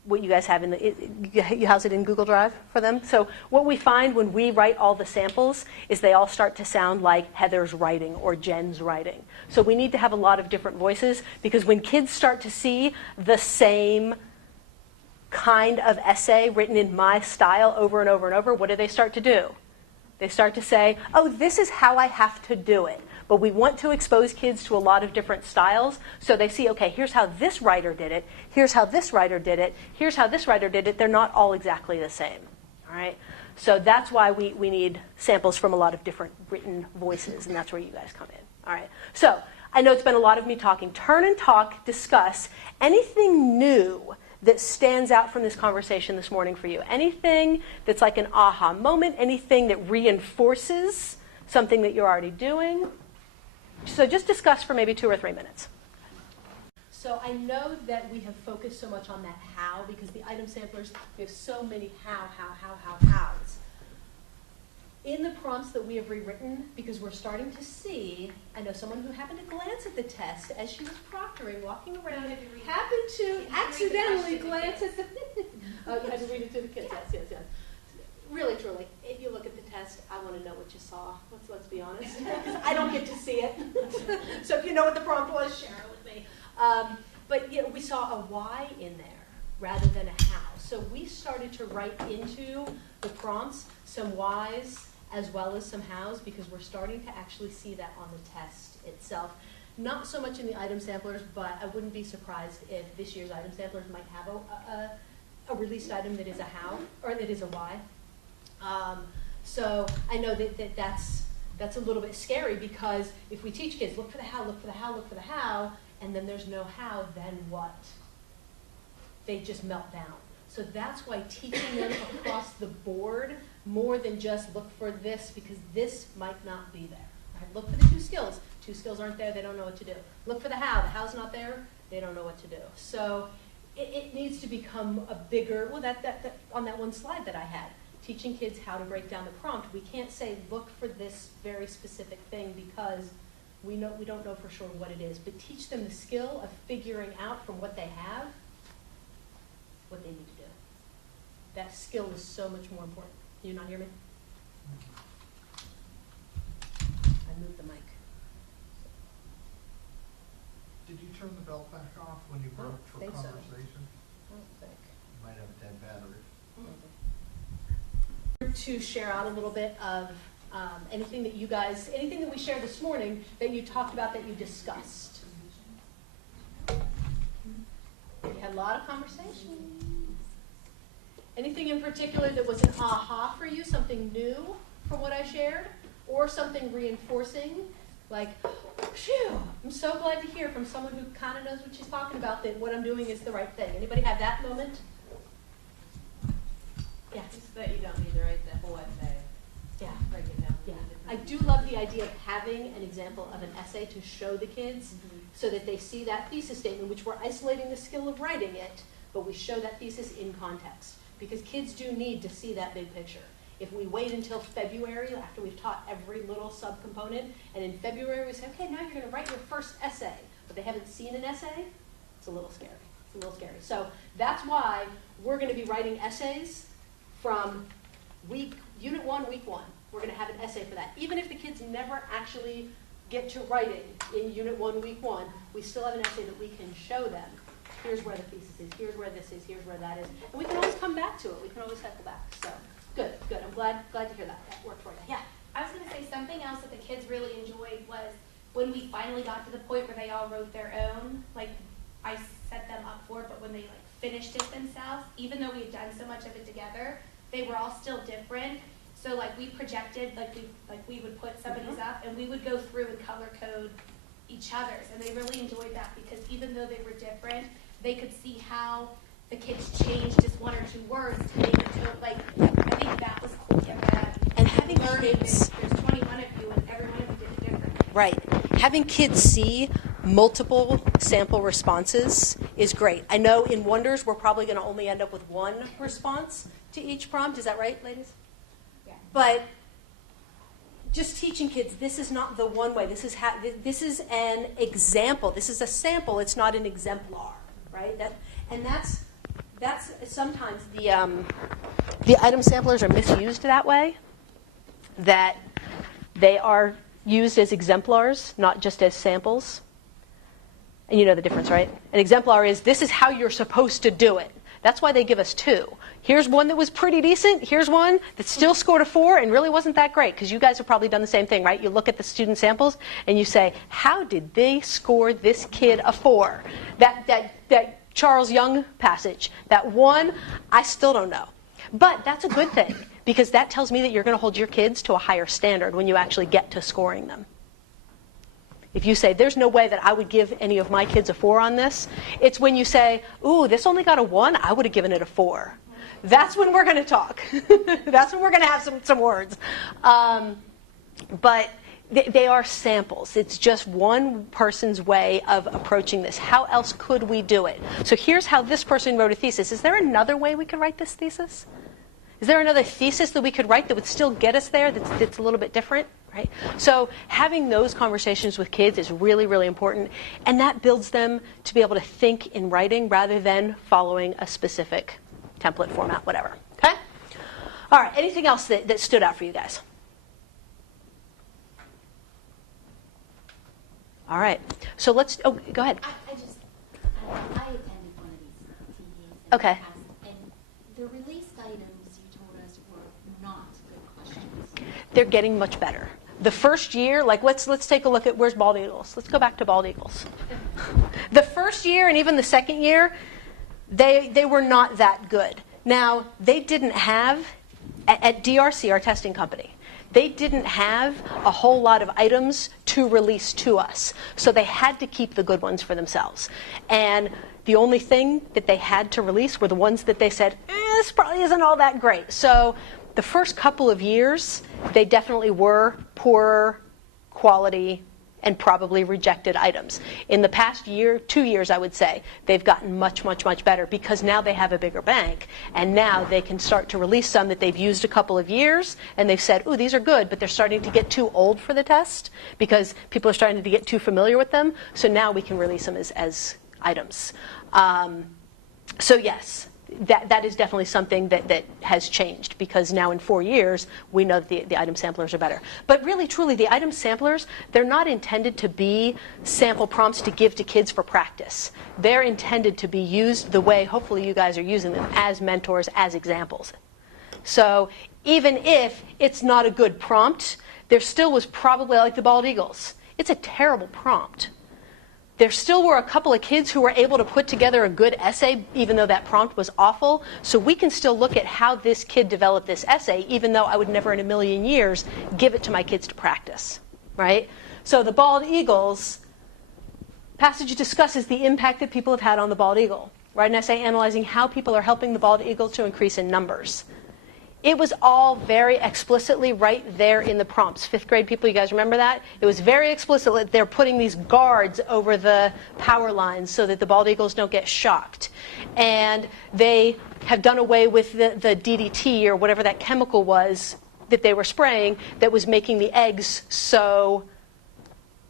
what you guys have in the, you house it in Google Drive for them? So what we find when we write all the samples is they all start to sound like Heather's writing or Jen's writing. So we need to have a lot of different voices, because when kids start to see the same kind of essay written in my style over and over and over, what do they start to do? They start to say, oh, this is how I have to do it. But we want to expose kids to a lot of different styles, so they see, okay, here's how this writer did it, here's how this writer did it, here's how this writer did it. They're not all exactly the same. All right? So that's why we need samples from a lot of different written voices, and that's where you guys come in. All right? So I know it's been a lot of me talking. Turn and talk, discuss anything new that stands out from this conversation this morning for you. Anything that's like an aha moment, anything that reinforces something that you're already doing. So just discuss for maybe 2 or 3 minutes. So I know that we have focused so much on that how, because the item samplers, we have so many hows. In the prompts that we have rewritten, because we're starting to see, I know someone who happened to glance at the test as she was proctoring, walking around, happened to accidentally glance at the oh, you had to read it to the kids, yes. Really, truly, if you look at the test, I want to know what you saw. Let's be honest. I don't get to see it. So if you know what the prompt was, share it with me. But you know, we saw a why in there rather than a how. So we started to write into the prompts some whys as well as some hows, because we're starting to actually see that on the test itself. Not so much in the item samplers, but I wouldn't be surprised if this year's item samplers might have a released item that is a how, or that is a why. So I know that's a little bit scary, because if we teach kids, look for the how, look for the how, look for the how, and then there's no how, then what? They just melt down. So that's why teaching them across the board, more than just look for this, because this might not be there. Right? Look for the 2 skills. 2 skills aren't there, they don't know what to do. Look for the how's not there, they don't know what to do. So it needs to become a bigger, well, that on that one slide that I had, teaching kids how to break down the prompt. We can't say look for this very specific thing, because we don't know for sure what it is, but teach them the skill of figuring out from what they have what they need to do. That skill is so much more important. Can you not hear me? I moved the mic. Did you turn the bell back off when you broke for think so. conversation? I don't think. You might have a dead battery. To share out a little bit of anything that we shared this morning that you talked about, that you discussed. We had a lot of conversation. Anything in particular that was an aha for you, something new from what I shared, or something reinforcing, like, phew, I'm so glad to hear from someone who kind of knows what she's talking about, that what I'm doing is the right thing. Anybody have that moment? Yeah. Just that you don't need to write the whole essay. Yeah. Break it down. Yeah. I do love the idea of having an example of an essay to show the kids, so that they see that thesis statement, which we're isolating the skill of writing it, but we show that thesis in context. Because kids do need to see that big picture. If we wait until February, after we've taught every little subcomponent, and in February we say, okay, now you're going to write your first essay, but they haven't seen an essay, it's a little scary. So that's why we're going to be writing essays from Unit 1, Week 1. We're going to have an essay for that. Even if the kids never actually get to writing in Unit 1, Week 1, we still have an essay that we can show them. Here's where the thesis is, here's where this is, here's where that is. And we can always come back to it. We can always cycle back. So good. I'm glad to hear that. That worked for you. Yeah. I was going to say something else that the kids really enjoyed was when we finally got to the point where they all wrote their own. Like, I set them up for it, but when they finished it themselves, even though we had done so much of it together, they were all still different. So like we projected, we would put somebody's up, and we would go through and color code each other's, and they really enjoyed that because even though they were different, they could see how the kids changed just one or two words to make it to, like, I think that was cool. And having learning, kids, there's 21 of you, and every one of you did it different. right, having kids see multiple sample responses is great. I know in Wonders we're probably going to only end up with one response to each prompt. Is that right, ladies? Yeah. But just teaching kids, this is not the one way. This is an example. This is a sample. It's not an exemplar, right? That's sometimes the item samplers are misused that way. That they are used as exemplars, not just as samples. And you know the difference, right? An exemplar is, this is how you're supposed to do it. That's why they give us two. Here's one that was pretty decent. Here's one that still scored a 4 and really wasn't that great, because you guys have probably done the same thing, right? You look at the student samples and you say, how did they score this kid a 4? That Charles Young passage, that one, I still don't know. But that's a good thing, because that tells me that you're going to hold your kids to a higher standard when you actually get to scoring them. If you say, there's no way that I would give any of my kids a 4 on this, it's when you say, ooh, this only got a 1, I would have given it a 4. That's when we're going to talk. That's when we're going to have some words. But they are samples. It's just one person's way of approaching this. How else could we do it? So here's how this person wrote a thesis. Is there another way we could write this thesis? Is there another thesis that we could write that would still get us there that's a little bit different? Right? So having those conversations with kids is really, really important. And that builds them to be able to think in writing rather than following a specific template format, whatever. Okay? All right. Anything else that stood out for you guys? All right. So let's, go ahead. I attended one of these TDs. Okay. And the released items you told us were not good questions. They're getting much better. The first year, like let's take a look at, where's bald eagles? Let's go back to bald eagles. The first year and even the second year, they were not that good. Now, they didn't have, at DRC, our testing company, they didn't have a whole lot of items to release to us. So they had to keep the good ones for themselves. And the only thing that they had to release were the ones that they said, this probably isn't all that great. So the first couple of years, they definitely were poorer quality and probably rejected items. In the past year, 2 years, I would say, they've gotten much, much, much better because now they have a bigger bank. And now they can start to release some that they've used a couple of years, and they've said, ooh, these are good, but they're starting to get too old for the test because people are starting to get too familiar with them. So now we can release them as items. So yes. That is definitely something that has changed because now in 4 years, we know that the item samplers are better. But really, truly, the item samplers, they're not intended to be sample prompts to give to kids for practice. They're intended to be used the way, hopefully, you guys are using them as mentors, as examples. So even if it's not a good prompt, there still was probably, like the bald eagles, it's a terrible prompt. There still were a couple of kids who were able to put together a good essay, even though that prompt was awful. So we can still look at how this kid developed this essay, even though I would never in a million years give it to my kids to practice, right? So the bald eagles passage discusses the impact that people have had on the bald eagle. Write an essay analyzing how people are helping the bald eagle to increase in numbers. It was all very explicitly right there in the prompts. 5th grade people, you guys remember that? It was very explicit. They're putting these guards over the power lines so that the bald eagles don't get shocked. And they have done away with the DDT or whatever that chemical was that they were spraying that was making the eggs so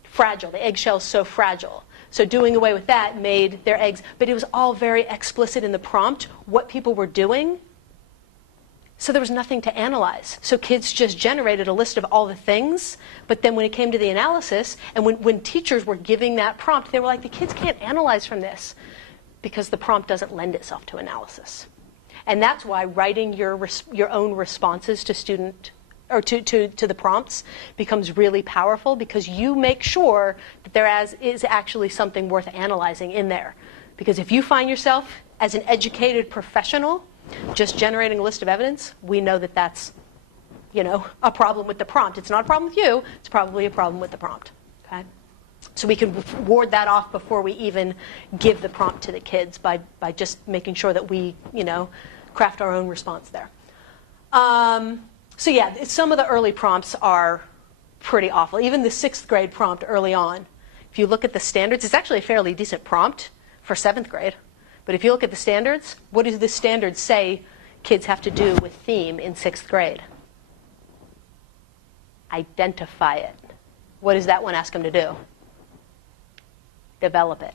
fragile, the eggshells so fragile. So doing away with that made their eggs, but it was all very explicit in the prompt what people were doing. So there was nothing to analyze. So kids just generated a list of all the things, but then when it came to the analysis, and when teachers were giving that prompt, they were like, the kids can't analyze from this because the prompt doesn't lend itself to analysis. And that's why writing your own responses to student or to the prompts becomes really powerful, because you make sure that there is actually something worth analyzing in there. Because if you find yourself as an educated professional just generating a list of evidence, we know that that's a problem with the prompt. It's not a problem with you. It's probably a problem with the prompt. Okay? So we can ward that off before we even give the prompt to the kids by just making sure that we, craft our own response there. So yeah, some of the early prompts are pretty awful. Even the 6th grade prompt early on, if you look at the standards, it's actually a fairly decent prompt for 7th grade. But if you look at the standards, what do the standards say kids have to do with theme in 6th grade? Identify it. What does that one ask them to do? Develop it.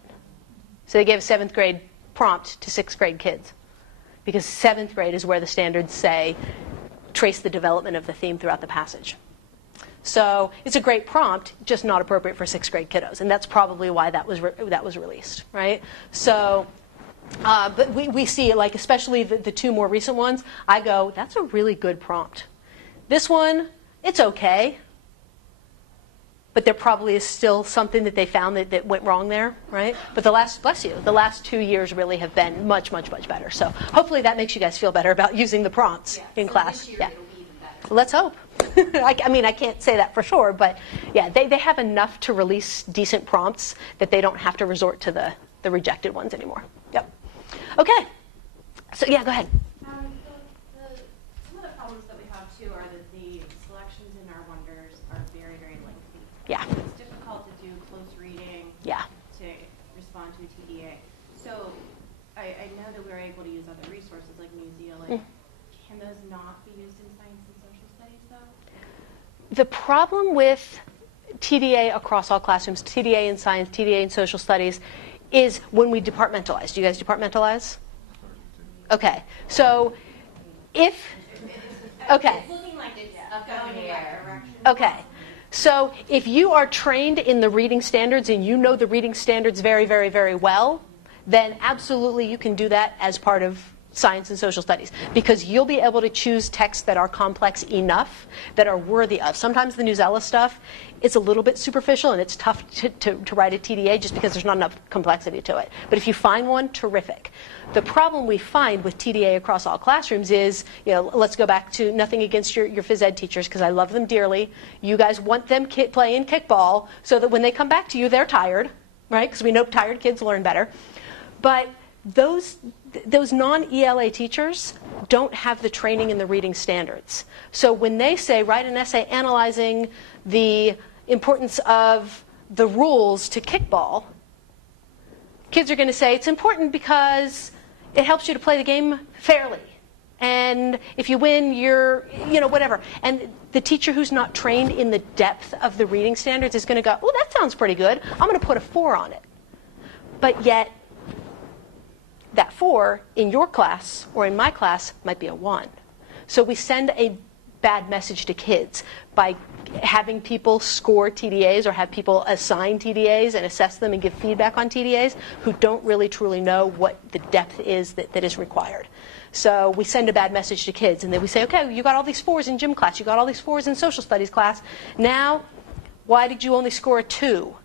So they gave a 7th grade prompt to 6th grade kids because 7th grade is where the standards say trace the development of the theme throughout the passage. So it's a great prompt, just not appropriate for 6th grade kiddos, and that's probably why that was released, right? So, but we see, like, especially the 2 more recent ones, I go, that's a really good prompt. This one, it's okay, but there probably is still something that they found that went wrong there, right? But the last 2 years really have been much, much, much better. So hopefully that makes you guys feel better about using the prompts in class. This year Yeah. it'll be even better. Let's hope. I can't say that for sure, but yeah, they have enough to release decent prompts that they don't have to resort to the rejected ones anymore. Yep. Okay. So yeah, go ahead. Some of the problems that we have too are that the selections in our wonders are very, very lengthy. Yeah. It's difficult to do close reading Yeah. to respond to a TDA. So I know that we're able to use other resources like Musea. Can those not be used in science and social studies though? The problem with TDA across all classrooms, TDA in science, TDA in social studies, is when we departmentalize. Do you guys departmentalize? Okay. So okay. It's looking like it's going in that direction. Okay. So if you are trained in the reading standards and you know the reading standards very, very, very well, then absolutely you can do that as part of science and social studies, because you'll be able to choose texts that are complex enough, that are worthy of. Sometimes the Newsella stuff is a little bit superficial and it's tough to write a TDA just because there's not enough complexity to it. But if you find one, terrific. The problem we find with TDA across all classrooms is, let's go back to nothing against your phys ed teachers because I love them dearly. You guys want them playing kickball so that when they come back to you, they're tired, right? Because we know tired kids learn better. But those non-ELA teachers don't have the training in the reading standards. So when they say, write an essay analyzing the importance of the rules to kickball, kids are going to say, it's important because it helps you to play the game fairly. And if you win, you're, whatever. And the teacher who's not trained in the depth of the reading standards is going to go, oh, that sounds pretty good. I'm going to put a 4 on it. But yet, that 4 in your class or in my class might be a 1. So we send a bad message to kids by having people score TDAs or have people assign TDAs and assess them and give feedback on TDAs who don't really truly know what the depth is that is required. So we send a bad message to kids and then we say, okay, you got all these 4s in gym class, you got all these 4s in social studies class. Now, why did you only score a 2?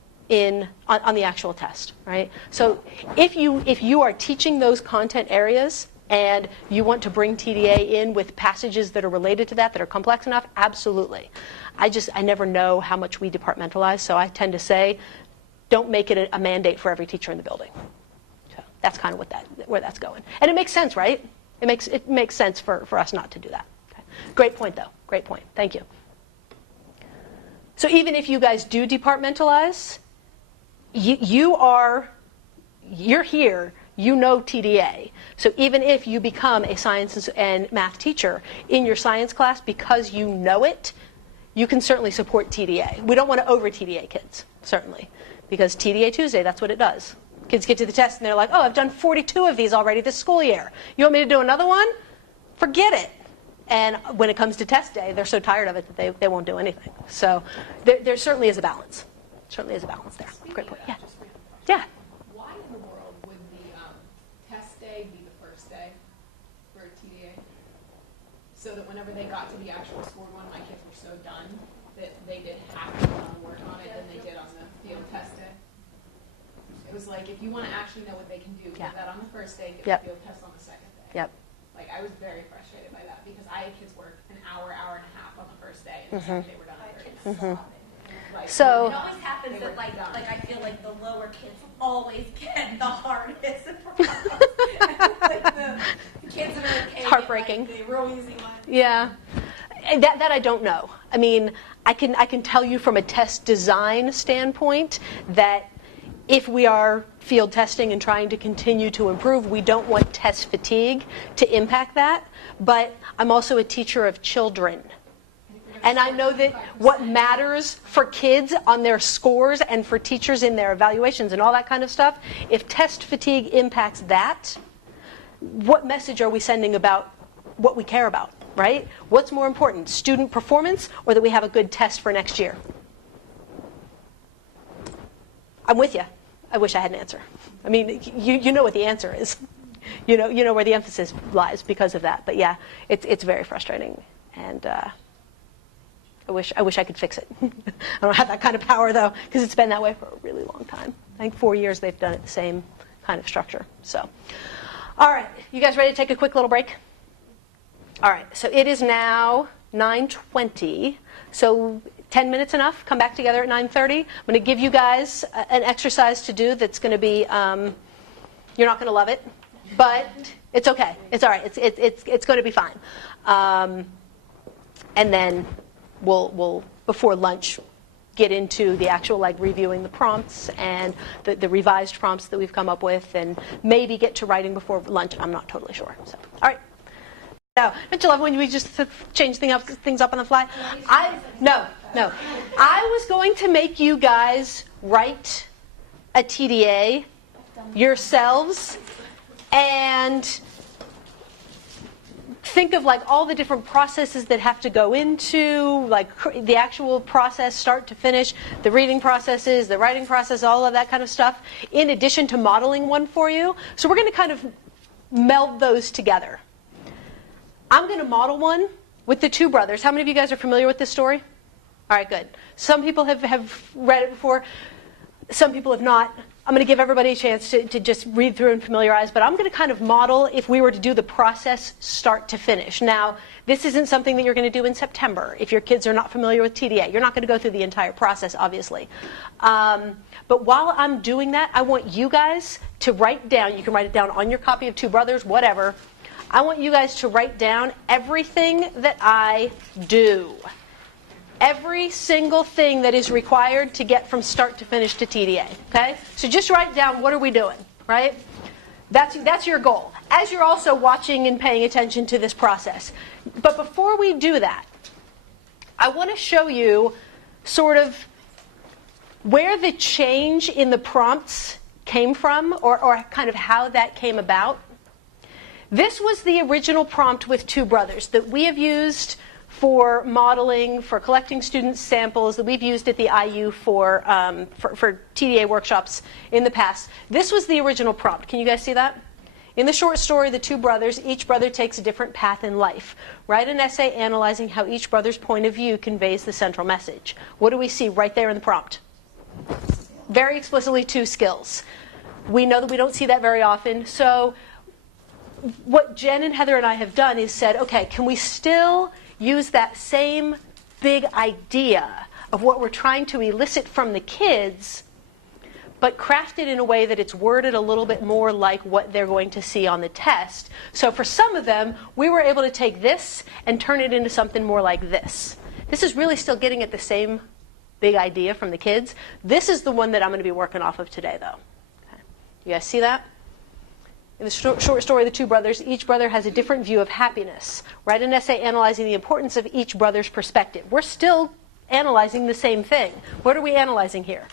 On the actual test, right? So if you are teaching those content areas and you want to bring TDA in with passages that are related to that are complex enough, absolutely. I never know how much we departmentalize, so I tend to say, don't make it a mandate for every teacher in the building. So that's kind of where that's going, and it makes sense, right? It makes sense for us not to do that. Okay. Great point, though. Great point. Thank you. So even if you guys do departmentalize, you're here, you know TDA. So even if you become a science and math teacher in your science class because you know it, you can certainly support TDA. We don't want to over TDA kids, certainly, because TDA Tuesday, that's what it does. Kids get to the test and they're like, oh, I've done 42 of these already this school year. You want me to do another one? Forget it. And when it comes to test day, they're so tired of it that they won't do anything. So there certainly is a balance. Certainly is a balance there. Great point. Yeah. Yeah. Why in the world would the test day be the first day for a TDA? So that whenever they got to the actual scored one, my kids were so done that they did half the work on it than they did on the field test day. It was like, if you want to actually know what they can do, give that on the first day, give the field test on the second day. Yep. Like, I was very frustrated by that because I had kids work an hour and a half on they were done. Like, So, It always happens that like I feel like the lower kids always get the hardest problems. Like the kids that are okay It's heartbreaking. get, like, the real easy ones. yeah, and that I don't know. I mean, I can tell you from a test design standpoint that if we are field testing and trying to continue to improve, we don't want test fatigue to impact that. But I'm also a teacher of children. And I know that what matters for kids on their scores and for teachers in their evaluations and all that kind of stuff, if test fatigue impacts that, what message are we sending about what we care about, right? What's more important, student performance or that we have a good test for next year? I'm with you. I wish I had an answer. I mean, you know what the answer is. You know where the emphasis lies because of that. But yeah, it's very frustrating, and I wish I could fix it. I don't have that kind of power though, because it's been that way for a really long time. I think 4 years they've done it the same kind of structure. So, all right, you guys ready to take a quick little break? All right, so it is now 9:20. So 10 minutes enough? Come back together at 9:30. I'm going to give you guys an exercise to do that's going to be, you're not going to love it, but it's okay. It's all right. It's going to be fine. And then we'll before lunch get into the actual like reviewing the prompts and the revised prompts that we've come up with, and maybe get to writing before lunch. I'm not totally sure. So, all right. No, don't you love when we just change things up on the fly? No. I was going to make you guys write a TDA yourselves and think of like all the different processes that have to go into like the actual process, start to finish, the reading processes, the writing process, all of that kind of stuff, in addition to modeling one for you. So we're going to kind of meld those together. I'm going to model one with the two brothers. How many of you guys are familiar with this story? All right, good. Some people have read it before. Some people have not. I'm going to give everybody a chance to just read through and familiarize, but I'm going to kind of model if we were to do the process start to finish. Now, this isn't something that you're going to do in September. If your kids are not familiar with TDA, you're not going to go through the entire process, obviously. But while I'm doing that, I want you guys to write down, you can write it down on your copy of Two Brothers, whatever. I want you guys to write down everything that I do. Every single thing that is required to get from start to finish to TDA, okay? So just write down, what are we doing, right? That's your goal, as you're also watching and paying attention to this process. But before we do that, I want to show you sort of where the change in the prompts came from, or kind of how that came about. This was the original prompt with Two Brothers that we have used for modeling, for collecting student samples, that we've used at the IU for TDA workshops in the past. This was the original prompt. Can you guys see that? In the short story, The Two Brothers, each brother takes a different path in life. Write an essay analyzing how each brother's point of view conveys the central message. What do we see right there in the prompt? Very explicitly, two skills. We know that we don't see that very often, so what Jen and Heather and I have done is said, okay, can we still use that same big idea of what we're trying to elicit from the kids, but craft it in a way that it's worded a little bit more like what they're going to see on the test. So for some of them, we were able to take this and turn it into something more like this. This is really still getting at the same big idea from the kids. This is the one that I'm going to be working off of today, though. Okay. You guys see that? In the short story, The Two Brothers, each brother has a different view of happiness. Write an essay analyzing the importance of each brother's perspective. We're still analyzing the same thing. What are we analyzing here?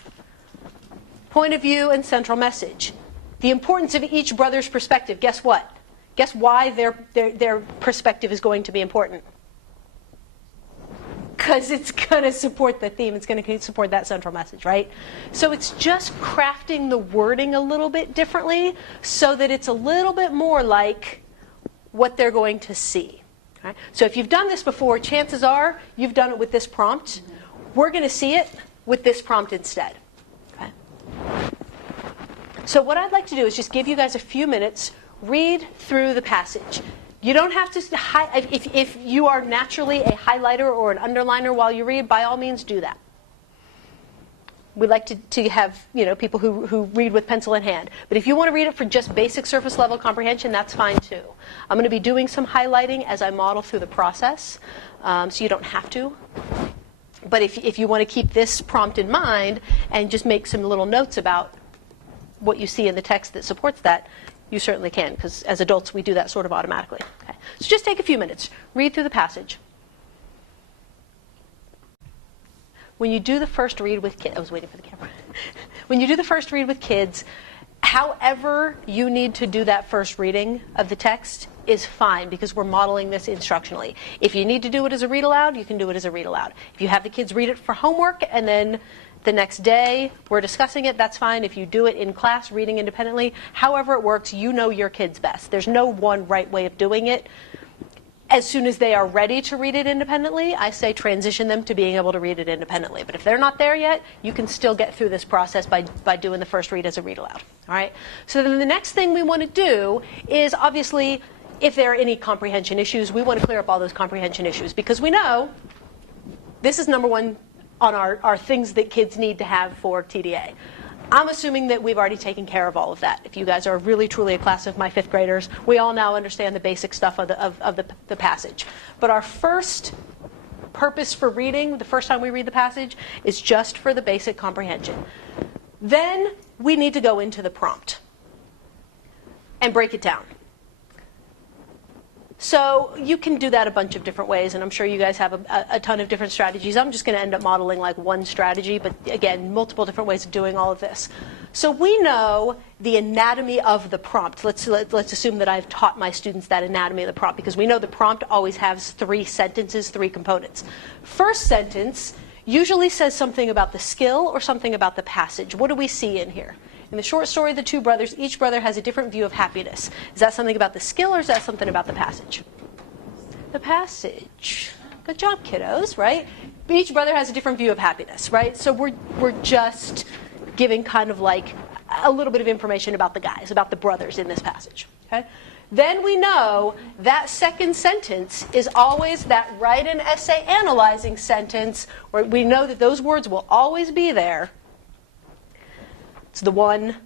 Point of view and central message. The importance of each brother's perspective. Guess what? Guess why their perspective is going to be important? Because it's going to support the theme. It's going to support that central message, right? So it's just crafting the wording a little bit differently so that it's a little bit more like what they're going to see. Okay? So if you've done this before, chances are you've done it with this prompt. We're going to see it with this prompt instead. Okay? So what I'd like to do is just give you guys a few minutes, read through the passage. You don't have to, if you are naturally a highlighter or an underliner while you read, by all means do that. We like to have people who read with pencil in hand. But if you want to read it for just basic surface level comprehension, that's fine too. I'm going to be doing some highlighting as I model through the process, so you don't have to. But if you want to keep this prompt in mind and just make some little notes about what you see in the text that supports that, you certainly can, because as adults we do that sort of automatically. Okay. So just take a few minutes, read through the passage. When you do the first read with kids, I was waiting for the camera. When you do the first read with kids, however you need to do that first reading of the text is fine, because we're modeling this instructionally. If you need to do it as a read aloud, you can do it as a read aloud. If you have the kids read it for homework and then the next day we're discussing it, that's fine. If you do it in class, reading independently, however it works, you know your kids best. There's no one right way of doing it. As soon as they are ready to read it independently, I say transition them to being able to read it independently. But if they're not there yet, you can still get through this process by doing the first read as a read aloud. All right? So then the next thing we want to do is, obviously, if there are any comprehension issues, we want to clear up all those comprehension issues, because we know this is number one on our things that kids need to have for TDA. I'm assuming that we've already taken care of all of that. If you guys are really, truly a class of my 5th graders, we all now understand the basic stuff of the passage. But our first purpose for reading, the first time we read the passage, is just for the basic comprehension. Then we need to go into the prompt and break it down. So you can do that a bunch of different ways, and I'm sure you guys have a ton of different strategies. I'm just going to end up modeling like one strategy, but again, multiple different ways of doing all of this. So we know the anatomy of the prompt. Let's assume that I've taught my students that anatomy of the prompt, because we know the prompt always has 3 sentences, 3 components. First sentence usually says something about the skill or something about the passage. What do we see in here? In the short story, The Two Brothers, each brother has a different view of happiness. Is that something about the skill, or is that something about the passage? The passage. Good job, kiddos, right? Each brother has a different view of happiness, right? So we're just giving kind of like a little bit of information about the guys, about the brothers in this passage. Okay? Then we know that second sentence is always that write an essay analyzing sentence, where we know that those words will always be there. It's the one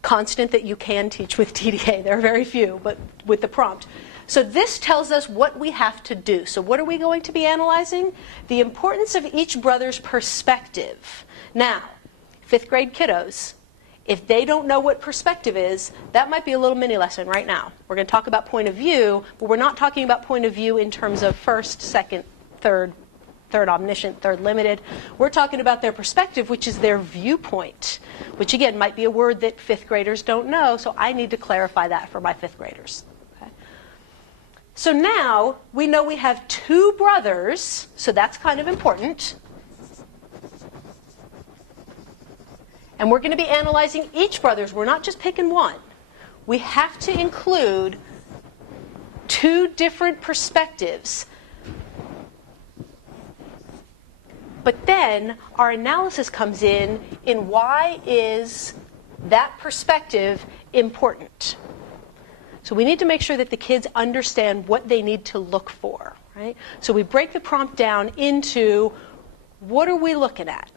constant that you can teach with TDA. There are very few, but with the prompt. So this tells us what we have to do. So what are we going to be analyzing? The importance of each brother's perspective. Now, 5th grade kiddos, if they don't know what perspective is, that might be a little mini lesson right now. We're going to talk about point of view, but we're not talking about point of view in terms of first, second, third omniscient, third limited. We're talking about their perspective, which is their viewpoint, which again might be a word that 5th graders don't know, so I need to clarify that for my 5th graders. Okay? So now we know we have 2 brothers, so that's kind of important. And we're going to be analyzing each brother's. We're not just picking one. We have to include 2 different perspectives. But then our analysis comes in why is that perspective important. So we need to make sure that the kids understand what they need to look for, right? So we break the prompt down into what are we looking at?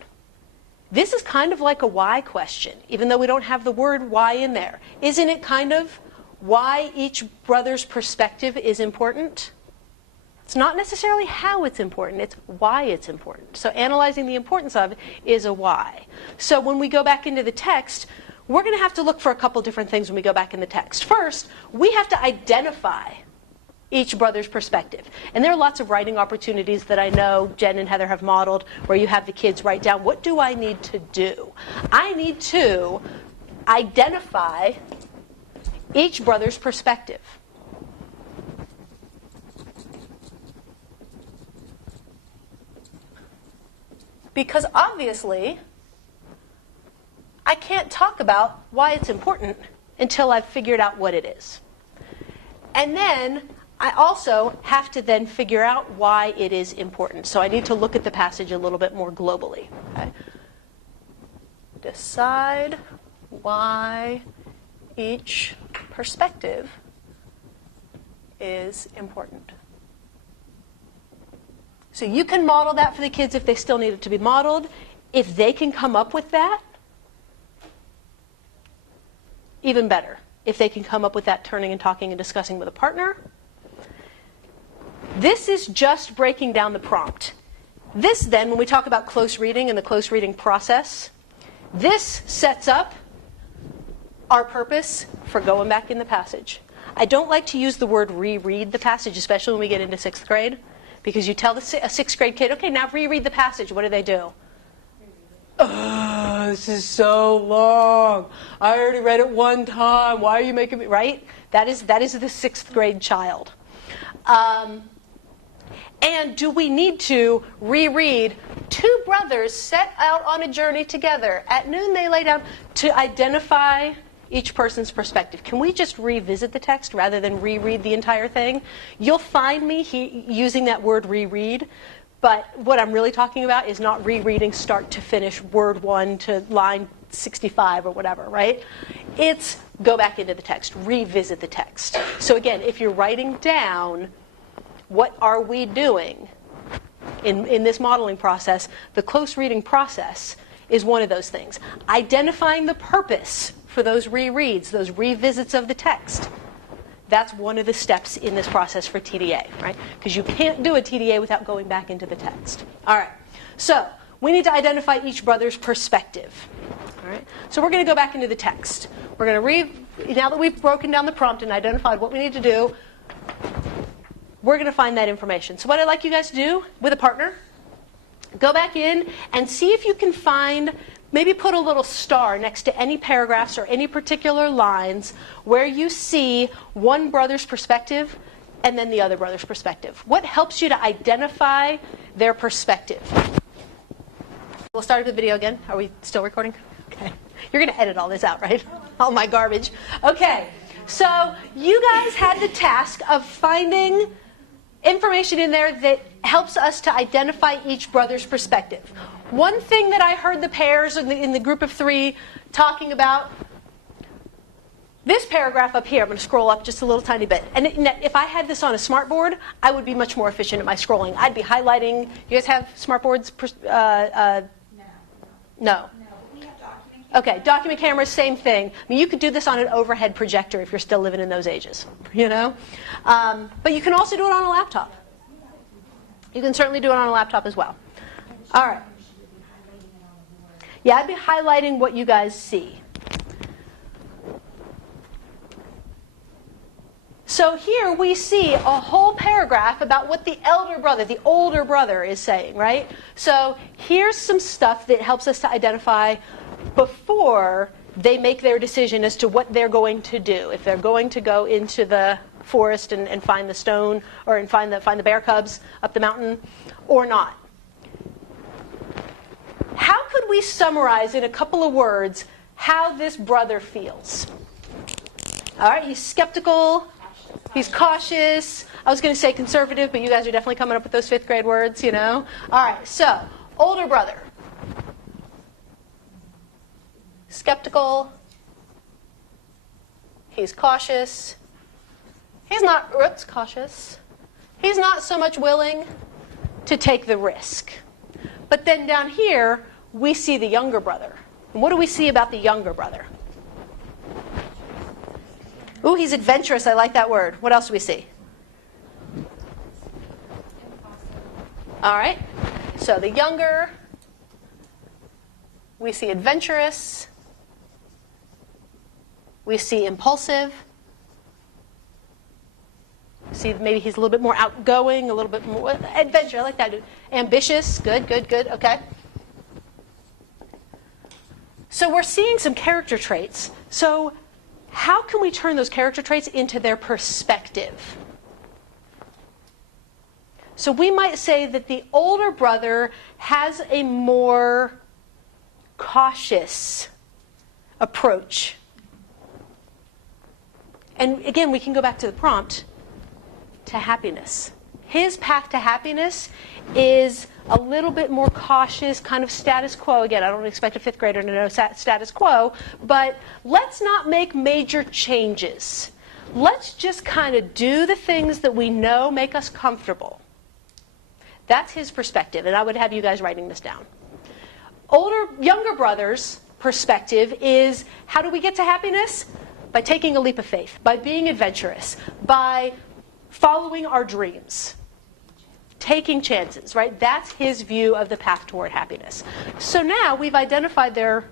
This is kind of like a why question, even though we don't have the word why in there. Isn't it kind of why each brother's perspective is important? It's not necessarily how it's important, it's why it's important. So analyzing the importance of is a why. So when we go back into the text, we're going to have to look for a couple different things when we go back in the text. First, we have to identify each brother's perspective. And there are lots of writing opportunities that I know Jen and Heather have modeled where you have the kids write down, what do I need to do? I need to identify each brother's perspective. Because obviously, I can't talk about why it's important until I've figured out what it is. And then I also have to then figure out why it is important. So I need to look at the passage a little bit more globally. Okay? Decide why each perspective is important. So you can model that for the kids if they still need it to be modeled. If they can come up with that, even better. If they can come up with that turning and talking and discussing with a partner. This is just breaking down the prompt. This then, when we talk about close reading and the close reading process, this sets up our purpose for going back in the passage. I don't like to use the word reread the passage, especially when we get into 6th grade, because you tell a 6th grade kid, okay, now reread the passage. What do? Oh, this is so long. I already read it one time. Why are you making me, right? That is the 6th grade child. And do we need to reread 2 brothers set out on a journey together? At noon they lay down to identify each person's perspective. Can we just revisit the text rather than reread the entire thing? You'll find me using that word reread, but what I'm really talking about is not rereading start to finish, word 1 to line 65 or whatever, right? It's go back into the text, revisit the text. So again, if you're writing down what are we doing in this modeling process, the close reading process is one of those things. Identifying the purpose for those rereads, those revisits of the text. That's one of the steps in this process for TDA, right? Because you can't do a TDA without going back into the text. All right. So we need to identify each brother's perspective. All right. So we're going to go back into the text. We're going to read, now that we've broken down the prompt and identified what we need to do, we're going to find that information. So what I'd like you guys to do with a partner, go back in and see if you can find, maybe put a little star next to any paragraphs or any particular lines where you see one brother's perspective and then the other brother's perspective. What helps you to identify their perspective? We'll start with the video again. Are we still recording? Okay. You're going to edit all this out, right? All my garbage. Okay. So you guys had the task of finding information in there that helps us to identify each brother's perspective. One thing that I heard the pairs in the group of 3 talking about, this paragraph up here, I'm going to scroll up just a little tiny bit. And if I had this on a smartboard, I would be much more efficient at my scrolling. I'd be highlighting. You guys have smartboards? No. Okay, document cameras, same thing. I mean, you could do this on an overhead projector if you're still living in those ages, you know? But you can also do it on a laptop. You can certainly do it on a laptop as well. All right. Yeah, I'd be highlighting what you guys see. So here we see a whole paragraph about what the elder brother, the older brother, is saying, right? So here's some stuff that helps us to identify before they make their decision as to what they're going to do. If they're going to go into the forest and find the stone, or and find the bear cubs up the mountain, or not. How could we summarize in a couple of words how this brother feels? All right, he's skeptical, he's cautious. I was going to say conservative, but you guys are definitely coming up with those 5th grade words, you know. All right, so older brother. Skeptical. He's cautious. He's not cautious. He's not so much willing to take the risk. But then down here, we see the younger brother. And what do we see about the younger brother? Ooh, he's adventurous. I like that word. What else do we see? All right. So the younger, we see adventurous. We see impulsive. See, maybe he's a little bit more outgoing, a little bit more adventure. I like that. Ambitious. Good, good, good. Okay. So we're seeing some character traits. So how can we turn those character traits into their perspective? So we might say that the older brother has a more cautious approach. And again, we can go back to the prompt, to happiness. His path to happiness is a little bit more cautious, kind of status quo. Again, I don't expect a 5th grader to know status quo, but let's not make major changes. let's just kind of do the things that we know make us comfortable. That's his perspective, and I would have you guys writing this down. Younger brother's perspective is, how do we get to happiness? By taking a leap of faith, by being adventurous, by following our dreams, taking chances, right? That's his view of the path toward happiness. So now we've identified their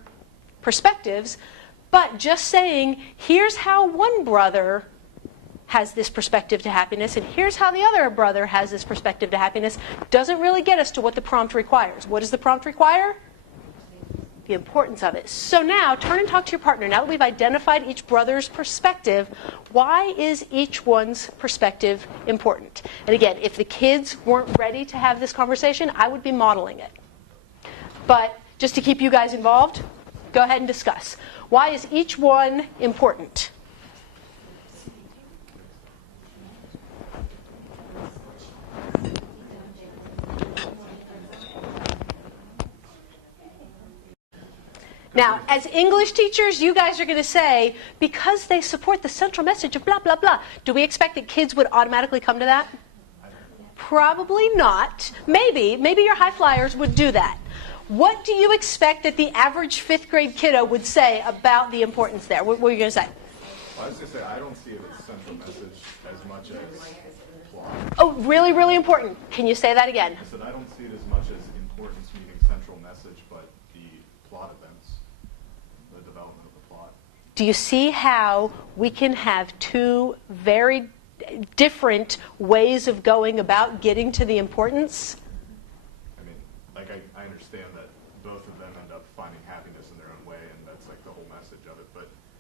perspectives, but just saying, here's how one brother has this perspective to happiness, and here's how the other brother has this perspective to happiness, doesn't really get us to what the prompt requires. What does the prompt require? The importance of it. So now, turn and talk to your partner. Now that we've identified each brother's perspective, why is each one's perspective important? And again, if the kids weren't ready to have this conversation, I would be modeling it. But just to keep you guys involved, go ahead and discuss. Why is each one important? Now, as English teachers, you guys are going to say, because they support the central message of blah, blah, blah. Do we expect that kids would automatically come to that? Probably not. Maybe your high flyers would do that. What do you expect that the average 5th grade kiddo would say about the importance there? What were you going to say? Well, I was going to say, I don't see it as central message as much as plot. Oh, really, really important. Can you say that again? I said, I don't see it as much as importance meaning central message, but the plot events, the development of the plot. Do you see how we can have two very different ways of going about getting to the importance? I mean, like, I understand that both of them end up finding happiness in their own way, and that's like the whole message of it,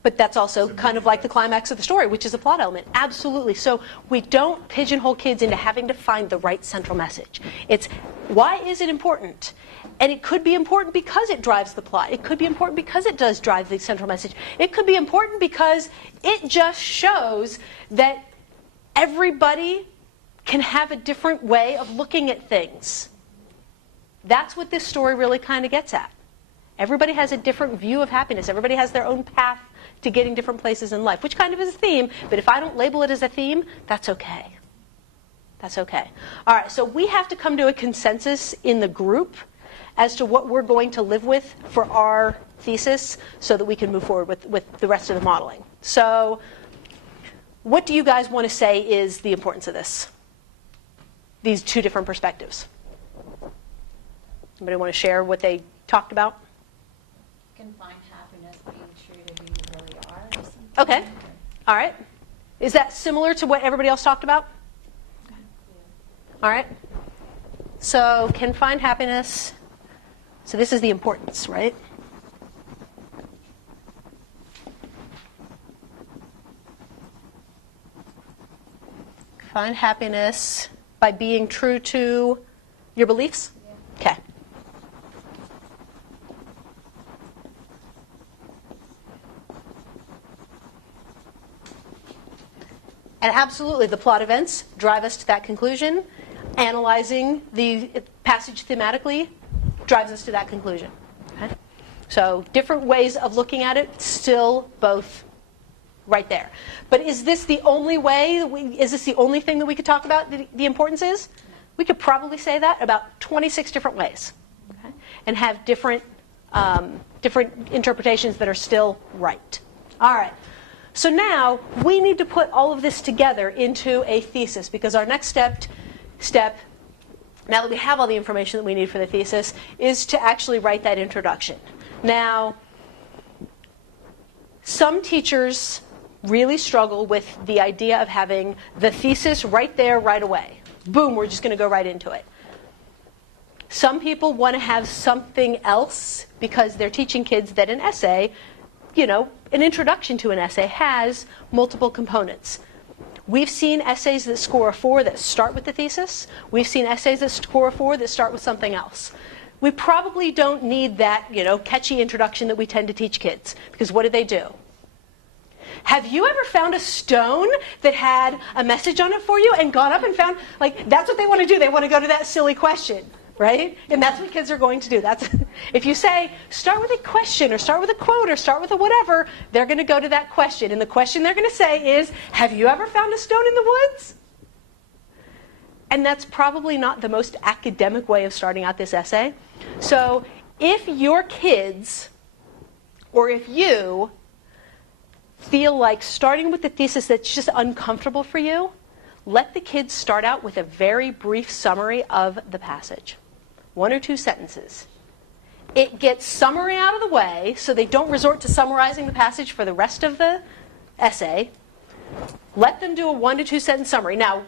but that's also kind of like the climax of the story, which is a plot element. Absolutely. So we don't pigeonhole kids into having to find the right central message. It's, why is it important? And it could be important because it drives the plot. It could be important because it does drive the central message. It could be important because it just shows that everybody can have a different way of looking at things. That's what this story really kind of gets at. Everybody has a different view of happiness. Everybody has their own path to getting different places in life, which kind of is a theme, but if I don't label it as a theme, that's okay. That's okay. All right, so we have to come to a consensus in the group as to what we're going to live with for our thesis so that we can move forward with the rest of the modeling. So what do you guys want to say is the importance of this? These two different perspectives. Anybody want to share what they talked about? You can find happiness being true to who you really are or something. Okay. All right. Is that similar to what everybody else talked about? All right. So can find happiness. So this is the importance, right? Find happiness by being true to your beliefs? Okay. And absolutely, the plot events drive us to that conclusion. Analyzing the passage thematically drives us to that conclusion. Okay? So different ways of looking at it, still both right there. But is this the only way, is this the only thing that we could talk about the importance is? We could probably say that about 26 different ways. Okay? And have different interpretations that are still right. All right. So now we need to put all of this together into a thesis, because our next step, now that we have all the information that we need for the thesis, is to actually write that introduction. Now, some teachers really struggle with the idea of having the thesis right there, right away. Boom, we're just going to go right into it. Some people want to have something else because they're teaching kids that an essay, an introduction to an essay has multiple components. We've seen essays that score a 4 that start with the thesis. We've seen essays that score a 4 that start with something else. We probably don't need that, catchy introduction that we tend to teach kids, because what do? Have you ever found a stone that had a message on it for you and gone up and found, that's what they want to do. They want to go to that silly question. right? And that's what kids are going to do. That's if you say, start with a question, or start with a quote, or start with a whatever, they're going to go to that question. And the question they're going to say is, have you ever found a stone in the woods? And that's probably not the most academic way of starting out this essay. So if your kids, or if you feel like starting with the thesis that's just uncomfortable for you, let the kids start out with a very brief summary of the passage. 1 or 2 sentences. It gets summary out of the way so they don't resort to summarizing the passage for the rest of the essay. Let them do a 1 to 2 sentence summary. Now,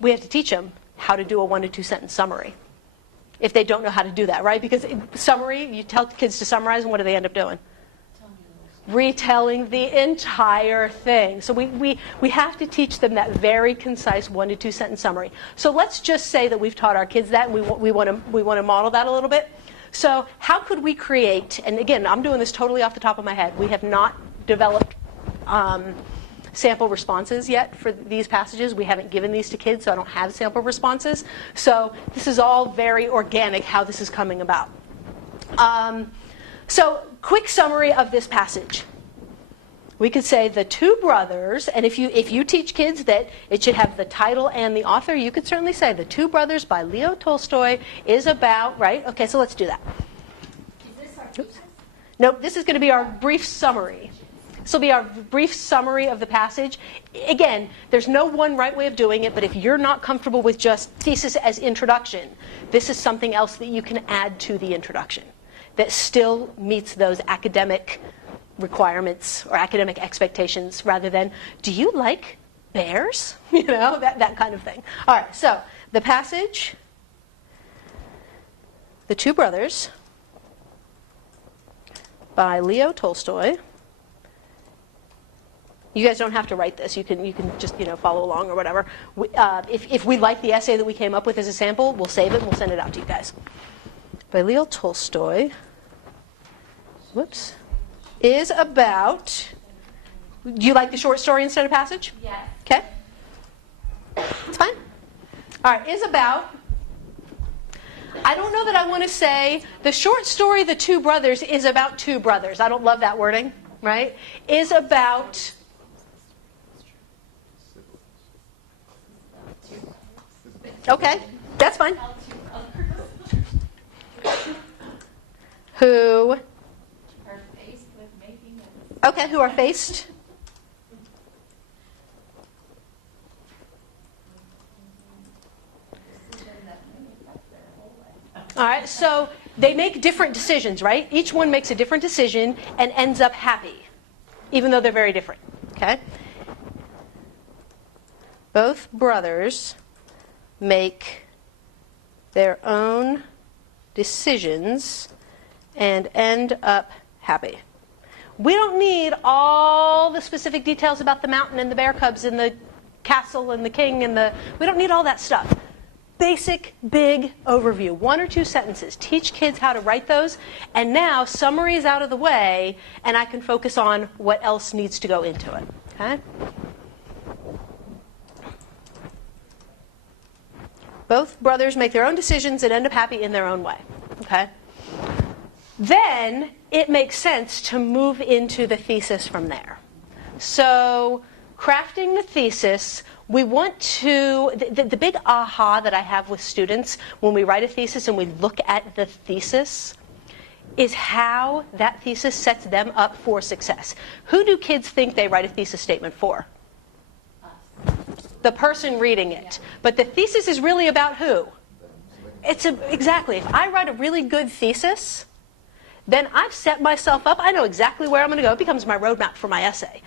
we have to teach them how to do a 1 to 2 sentence summary if they don't know how to do that, right? Because summary, you tell kids to summarize, and what do they end up doing? Retelling the entire thing. So we have to teach them that very concise 1 to 2 sentence summary. So let's just say that we've taught our kids that, and we want to model that a little bit. So how could we create, and again, I'm doing this totally off the top of my head. We have not developed sample responses yet for these passages. We haven't given these to kids, so I don't have sample responses. So this is all very organic how this is coming about. So quick summary of this passage. We could say the 2 brothers, and if you teach kids that it should have the title and the author, you could certainly say The 2 Brothers by Leo Tolstoy is about, right? Okay, so let's do that. Is this our thesis? Nope, this is going to be our brief summary. This will be our brief summary of the passage. Again, there's no one right way of doing it, but if you're not comfortable with just thesis as introduction, this is something else that you can add to the introduction that still meets those academic requirements or academic expectations rather than, do you like bears? You know, that kind of thing. All right, so the passage, The 2 Brothers by Leo Tolstoy. You guys don't have to write this. You can just follow along or whatever. If we like the essay that we came up with as a sample, we'll save it and we'll send it out to you guys. By Leo Tolstoy, is about. Do you like the short story instead of passage? Yes. Okay. It's fine. All right. Is about. I don't know that I want to say the short story, The 2 Brothers, is about 2 brothers. I don't love that wording, right? Is about. Okay, that's fine. Who Are faced with making Okay, who are faced. All right, so they make different decisions, right? Each one makes a different decision and ends up happy, even though they're very different, okay? Both brothers make their own decisions and end up happy. We don't need all the specific details about the mountain and the bear cubs and the castle and the king and we don't need all that stuff. Basic, big overview, 1 or 2 sentences. Teach kids how to write those, and now summary is out of the way, and I can focus on what else needs to go into it, okay? Both brothers make their own decisions and end up happy in their own way, okay? Then it makes sense to move into the thesis from there. So crafting the thesis, we want to, the big aha that I have with students when we write a thesis and we look at the thesis is how that thesis sets them up for success. Who do kids think they write a thesis statement for? The person reading it. But the thesis is really about who? Exactly. If I write a really good thesis, then I've set myself up. I know exactly where I'm going to go. It becomes my roadmap for my essay.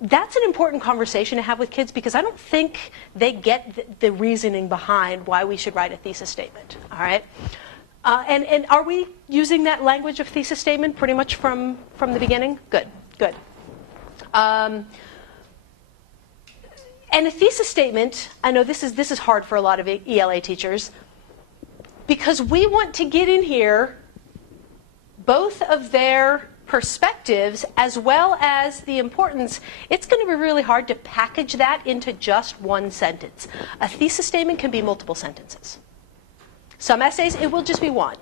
That's an important conversation to have with kids because I don't think they get the reasoning behind why we should write a thesis statement. All right? And are we using that language of thesis statement pretty much from the beginning? Good. And a thesis statement, I know this is hard for a lot of ELA teachers, because we want to get in here both of their perspectives as well as the importance. It's going to be really hard to package that into just one sentence. A thesis statement can be multiple sentences. Some essays, it will just be one.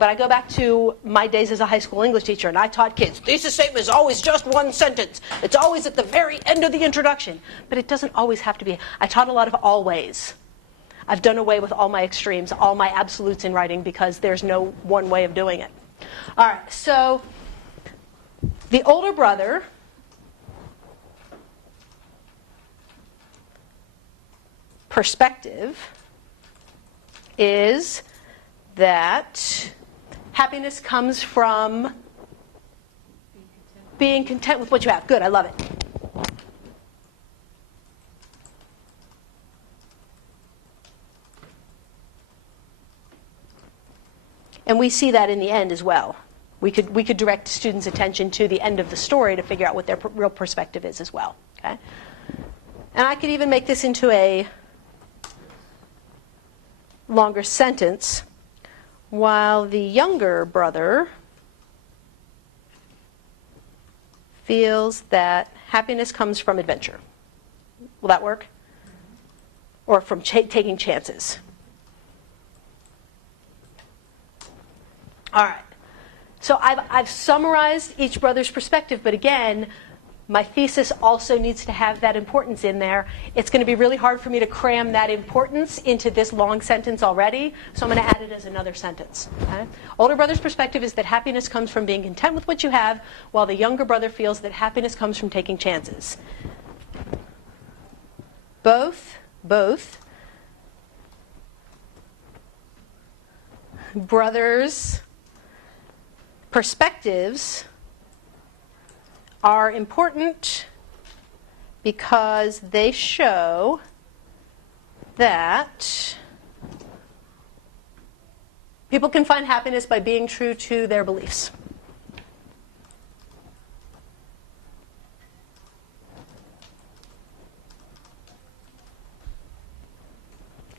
But I go back to my days as a high school English teacher, and I taught kids, thesis statement is always just one sentence. It's always at the very end of the introduction. But it doesn't always have to be. I taught a lot of always. I've done away with all my extremes, all my absolutes in writing, because there's no one way of doing it. All right, so the older brother perspective is that happiness comes from being content with what you have. Good, I love it. And we see that in the end as well. We could direct students' attention to the end of the story to figure out what their real perspective is as well. Okay? And I could even make this into a longer sentence. While the younger brother feels that happiness comes from adventure. Will that work? Or from taking chances? All right. So I've summarized each brother's perspective, but again, my thesis also needs to have that importance in there. It's going to be really hard for me to cram that importance into this long sentence already, so I'm going to add it as another sentence. Okay? Older brother's perspective is that happiness comes from being content with what you have, while the younger brother feels that happiness comes from taking chances. Both brothers' perspectives are important because they show that people can find happiness by being true to their beliefs.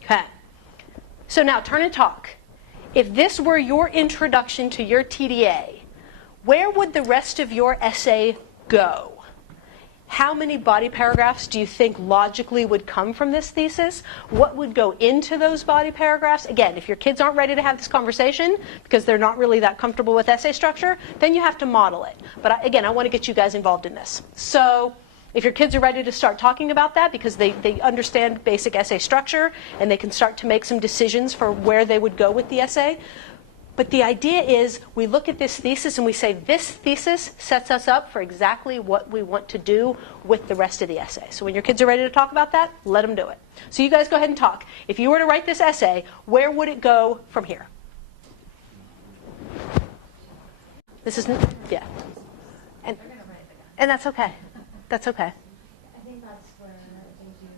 Okay. So now turn and talk. If this were your introduction to your TDA, where would the rest of your essay go? How many body paragraphs do you think logically would come from this thesis? What would go into those body paragraphs? Again, if your kids aren't ready to have this conversation because they're not really that comfortable with essay structure, then you have to model it. But again, I want to get you guys involved in this. So if your kids are ready to start talking about that because they understand basic essay structure and they can start to make some decisions for where they would go with the essay. But the idea is we look at this thesis and we say this thesis sets us up for exactly what we want to do with the rest of the essay. So when your kids are ready to talk about that, let them do it. So you guys go ahead and talk. If you were to write this essay, where would it go from here? This is, yeah. And that's okay. That's okay. I think that's where they do,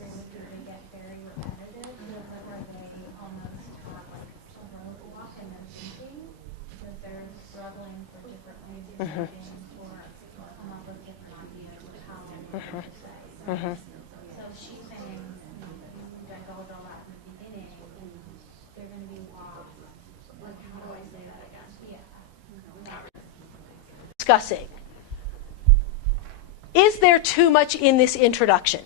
they get very repetitive, where they almost have like a roadblock in their thinking, because they're struggling for different ways of thinking or come up with different ideas of how they want to say. So she's saying, I go with all that in the beginning, they're going to be lost. Like, how do I say that again? Yeah. Discussing. Is there too much in this introduction?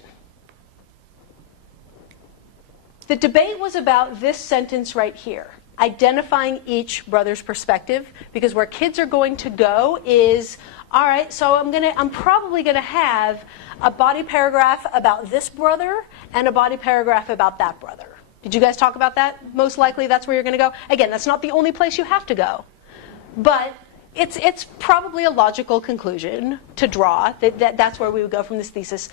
The debate was about this sentence right here, identifying each brother's perspective, because where kids are going to go is, all right, so I'm probably going to have a body paragraph about this brother and a body paragraph about that brother. Did you guys talk about that? Most likely that's where you're going to go. Again, that's not the only place you have to go. But it's probably a logical conclusion to draw that's where we would go from this thesis.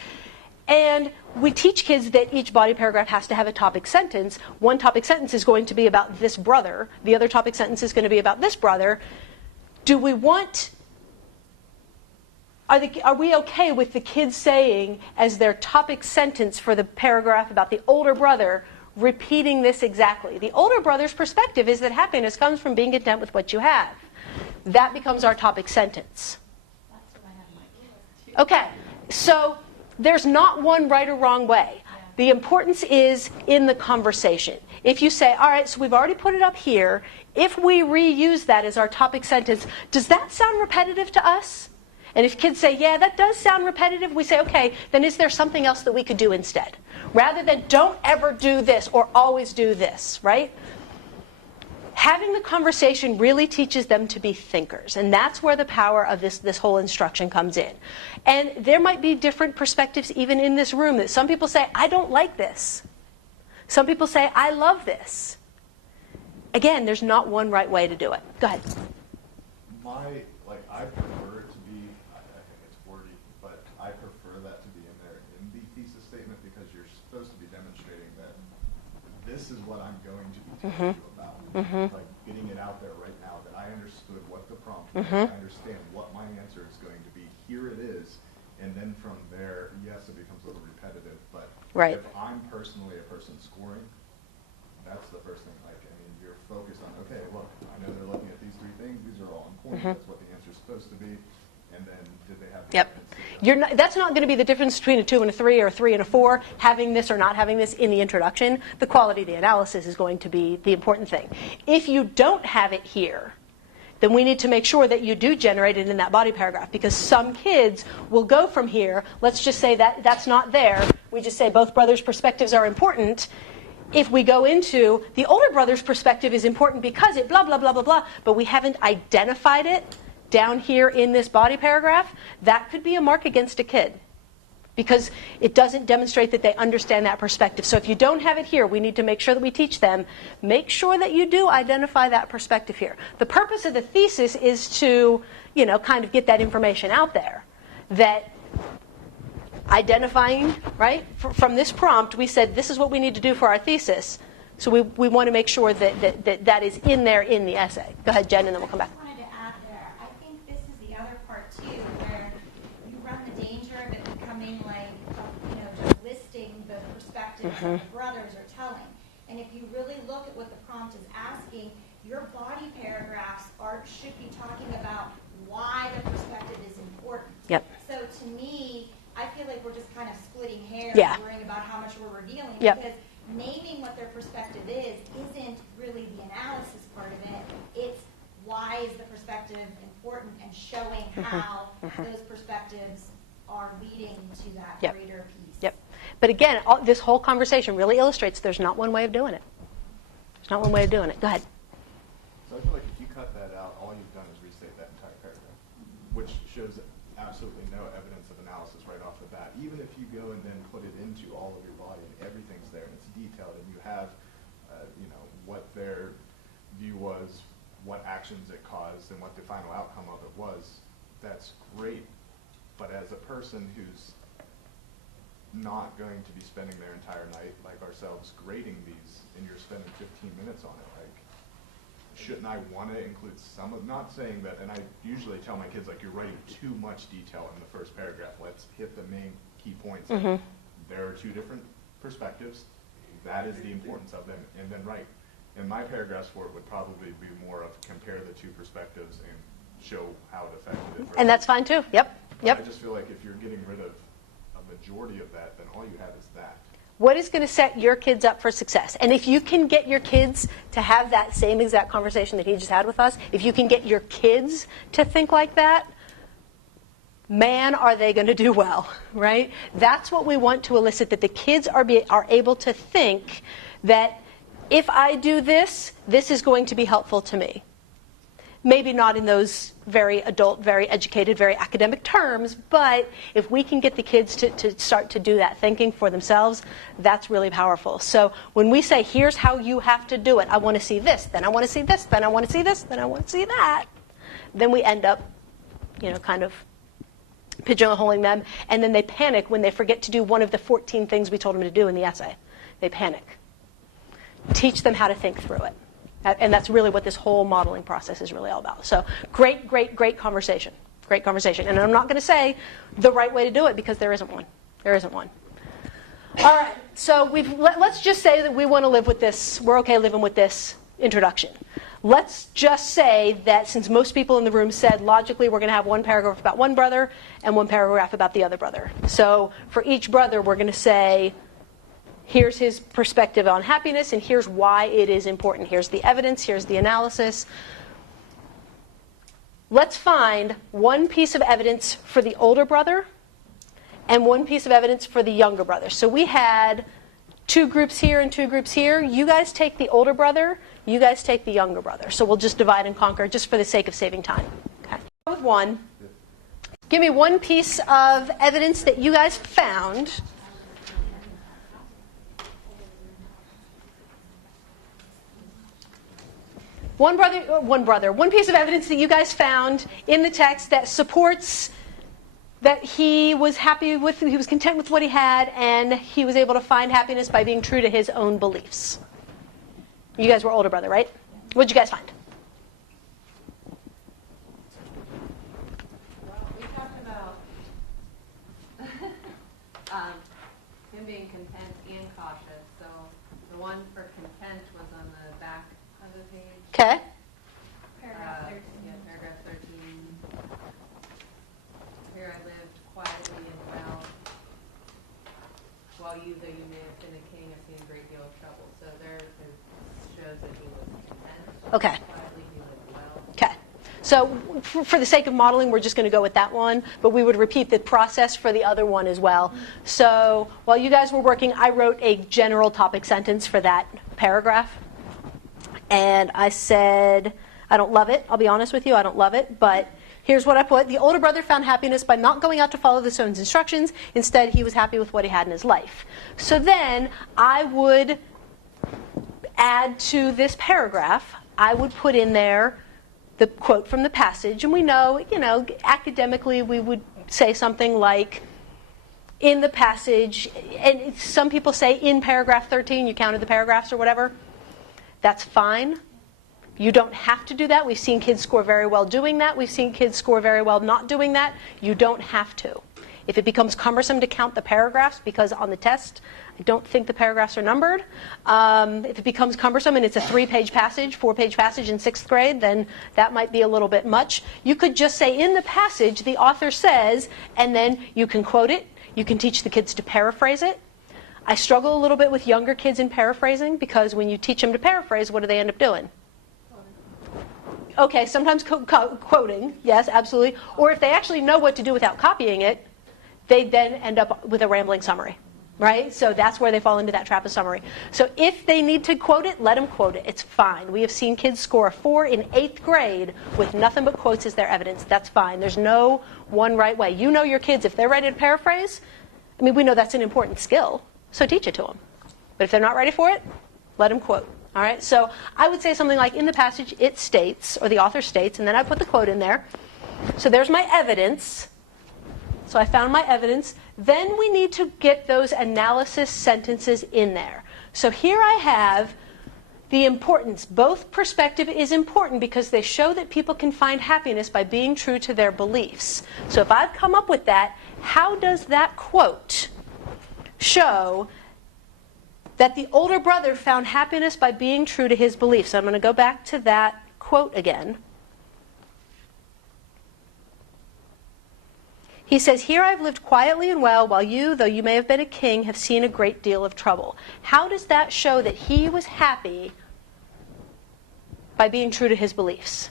And we teach kids that each body paragraph has to have a topic sentence. One topic sentence is going to be about this brother. The other topic sentence is going to be about this brother. Do we want... Are we okay with the kids saying as their topic sentence for the paragraph about the older brother, repeating this exactly? The older brother's perspective is that happiness comes from being content with what you have. That becomes our topic sentence. Okay, so there's not one right or wrong way. The importance is in the conversation. If you say, all right, so we've already put it up here. If we reuse that as our topic sentence, does that sound repetitive to us? And if kids say, yeah, that does sound repetitive, we say, okay, then is there something else that we could do instead? rather than don't ever do this or always do this, right? Having the conversation really teaches them to be thinkers, and that's where the power of this whole instruction comes in. And there might be different perspectives even in this room, that some people say, I don't like this. Some people say, I love this. Again, there's not one right way to do it. Go ahead. I prefer it to be, I think it's wordy, but I prefer that to be in there in the thesis statement, because you're supposed to be demonstrating that this is what I'm going to be telling you about. Like getting it out there right now, that I understood what the prompt was, I understand what my answer is going to be, here it is, and then from there, yes, it becomes a little repetitive, but if I'm personally a person scoring, that's the first thing. You're focused on, okay, look, I know they're looking at these three things, these are all important, that's what the answer's supposed to be, and then did they have the evidence? That's not going to be the difference between a 2 and a 3 or a 3 and a 4, having this or not having this in the introduction. The quality of the analysis is going to be the important thing. If you don't have it here, then we need to make sure that you do generate it in that body paragraph, because some kids will go from here, let's just say that that's not there, we just say both brothers' perspectives are important. If we go into the older brother's perspective is important because it blah, blah, blah, blah, blah, but we haven't identified it down here in this body paragraph, that could be a mark against a kid, because it doesn't demonstrate that they understand that perspective. So if you don't have it here, we need to make sure that we teach them, make sure that you do identify that perspective here. The purpose of the thesis is to, kind of get that information out there, that identifying, right? From this prompt, we said this is what we need to do for our thesis. So we want to make sure that is in there in the essay. Go ahead, Jen, and then we'll come back. I wanted to add there, I think this is the other part too, where you run the danger of it becoming like, just listing the perspectives that the brothers are telling. And if you really look at what the prompt is asking, your body paragraphs should be talking about why the perspective is important. Yep. So to me, I feel like we're just kind of splitting hairs, worrying about how much we're revealing, because naming what their perspective isn't really the analysis part of it. It's why is the perspective important, and showing how those perspectives are leading to that greater piece. Yep. But again, this whole conversation really illustrates there's not one way of doing it. There's not one way of doing it. Go ahead. So I feel like if you cut that out, all you've done is restate that entire paragraph, which shows absolutely no evidence of analysis right off the bat. Even if you go and then put it into all of your body and everything's there and it's detailed and you have, what their view was, what actions it caused, and what the final outcome of it was, that's great. But as a person who's not going to be spending their entire night like ourselves grading these, and you're spending 15 minutes on it, shouldn't I want to include some of, not saying that, and I usually tell my kids, you're writing too much detail in the first paragraph. Let's hit the main key points. There are two different perspectives. That is the importance of them. And then in my paragraphs for it would probably be more of compare the two perspectives and show how it affected it. And that's fine too. Yep. I just feel like if you're getting rid of a majority of that, then all you have is that. What is going to set your kids up for success? And if you can get your kids to have that same exact conversation that he just had with us, if you can get your kids to think like that, man, are they going to do well, right? That's what we want to elicit, that the kids are able to think that if I do this, this is going to be helpful to me. Maybe not in those very adult, very educated, very academic terms, but if we can get the kids to start to do that thinking for themselves, that's really powerful. So when we say, here's how you have to do it, I want to see this, then I want to see this, then I want to see this, then I want to see that, then we end up, kind of pigeonholing them, and then they panic when they forget to do one of the 14 things we told them to do in the essay. They panic. Teach them how to think through it. And that's really what this whole modeling process is really all about. So great conversation. Great conversation. And I'm not going to say the right way to do it, because there isn't one. There isn't one. All right. So let's just say that we want to live with this. We're okay living with this introduction. Let's just say that since most people in the room said logically we're going to have one paragraph about one brother and one paragraph about the other brother. So for each brother, we're going to say, here's his perspective on happiness, and here's why it is important. Here's the evidence, here's the analysis. Let's find one piece of evidence for the older brother and one piece of evidence for the younger brother. So we had 2 groups here and 2 groups here. You guys take the older brother, you guys take the younger brother. So we'll just divide and conquer just for the sake of saving time. Okay. With 1. Give me one piece of evidence that you guys found. One piece of evidence that you guys found in the text that supports that he was content with what he had, and he was able to find happiness by being true to his own beliefs. You guys were older brother, right? What'd you guys find? Well, we talked about him being content and cautious. So the one for content was on the back of the page. Okay. Paragraph 13. Yeah, paragraph 13. Here I lived quietly and well, while you, though you may have been a king, have seen a great deal of trouble. So there it shows that he was content. Okay. Quietly, he lived well. Okay. So for the sake of modeling, we're just going to go with that one, but we would repeat the process for the other one as well. So while you guys were working, I wrote a general topic sentence for that paragraph. And I said, I don't love it. I'll be honest with you, I don't love it, but here's what I put. The older brother found happiness by not going out to follow the son's instructions. Instead, he was happy with what he had in his life. So then I would add to this paragraph, I would put in there the quote from the passage. And we know, academically we would say something like, in the passage, and some people say in paragraph 13, you counted the paragraphs or whatever. That's fine. You don't have to do that. We've seen kids score very well doing that. We've seen kids score very well not doing that. You don't have to. If it becomes cumbersome to count the paragraphs, because on the test, I don't think the paragraphs are numbered. If it becomes cumbersome and it's a 3-page passage, 4-page passage in 6th grade, then that might be a little bit much. You could just say in the passage, the author says, and then you can quote it. You can teach the kids to paraphrase it. I struggle a little bit with younger kids in paraphrasing, because when you teach them to paraphrase, what do they end up doing? Okay, sometimes quoting, yes, absolutely. Or if they actually know what to do without copying it, they then end up with a rambling summary, right? So that's where they fall into that trap of summary. So if they need to quote it, let them quote it. It's fine. We have seen kids score a 4 in 8th grade with nothing but quotes as their evidence. That's fine. There's no one right way. You know your kids, if they're ready to paraphrase, we know that's an important skill, so teach it to them. But if they're not ready for it, let them quote. All right, so I would say something like, in the passage it states, or the author states, and then I put the quote in there. So there's my evidence. So I found my evidence. Then we need to get those analysis sentences in there. So here I have the importance. Both perspective is important because they show that people can find happiness by being true to their beliefs. So if I've come up with that, how does that quote show that the older brother found happiness by being true to his beliefs? So I'm going to go back to that quote again. He says, here I've lived quietly and well, while you, though you may have been a king, have seen a great deal of trouble. How does that show that he was happy by being true to his beliefs?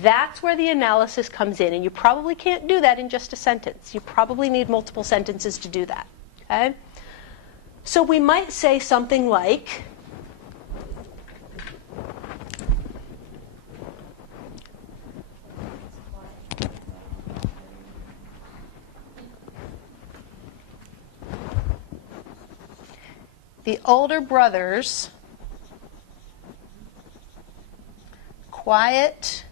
That's where the analysis comes in, and you probably can't do that in just a sentence. You probably need multiple sentences to do that. Okay? So we might say something like, the older brother's quiet,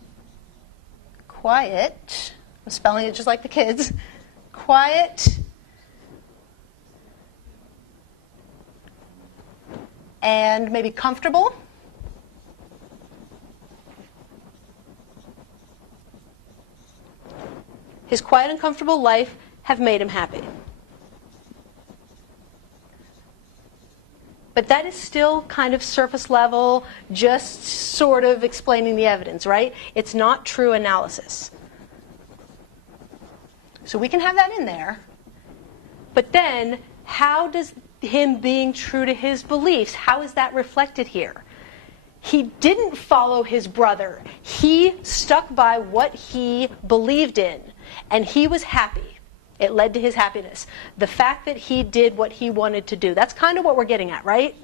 I'm spelling it just like the kids, quiet and maybe comfortable. His quiet and comfortable life have made him happy. But that is still kind of surface level, just sort of explaining the evidence, right? It's not true analysis. So we can have that in there. But then, how does him being true to his beliefs, how is that reflected here? He didn't follow his brother. He stuck by what he believed in, and he was happy. It led to his happiness. The fact that he did what he wanted to do. That's kind of what we're getting at, right?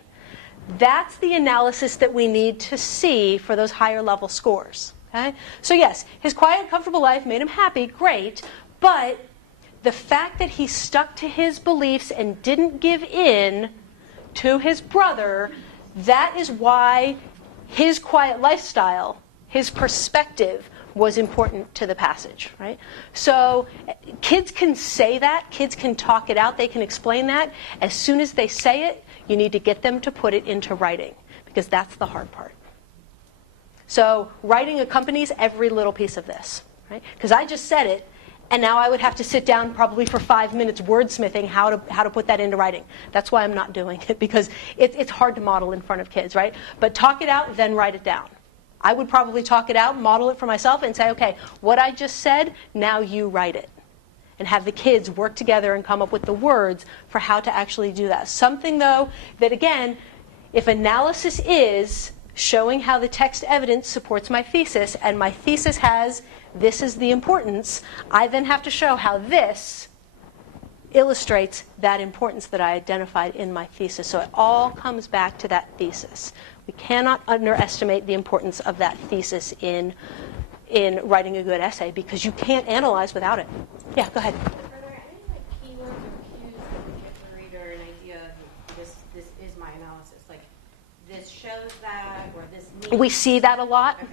That's the analysis that we need to see for those higher level scores. Okay? So yes, his quiet, comfortable life made him happy, great, but the fact that he stuck to his beliefs and didn't give in to his brother, that is why his quiet lifestyle, his perspective, was important to the passage, right? So kids can say that, kids can talk it out, they can explain that. As soon as they say it, you need to get them to put it into writing, because that's the hard part. So writing accompanies every little piece of this, right? Because I just said it, and now I would have to sit down probably for 5 minutes wordsmithing how to put that into writing. That's why I'm not doing it, because it's hard to model in front of kids, right? But talk it out, then write it down. I would probably talk it out, model it for myself, and say, okay, what I just said, now you write it. And have the kids work together and come up with the words for how to actually do that. Something, though, that again, if analysis is showing how the text evidence supports my thesis, and my thesis has this is the importance, I then have to show how this illustrates that importance that I identified in my thesis. So it all comes back to that thesis. We cannot underestimate the importance of that thesis in writing a good essay, because you can't analyze without it. Yeah, go ahead. Are there any keywords or cues that would give the reader an idea of this is my analysis? Like, this shows that, or this means... We see that a lot. Okay.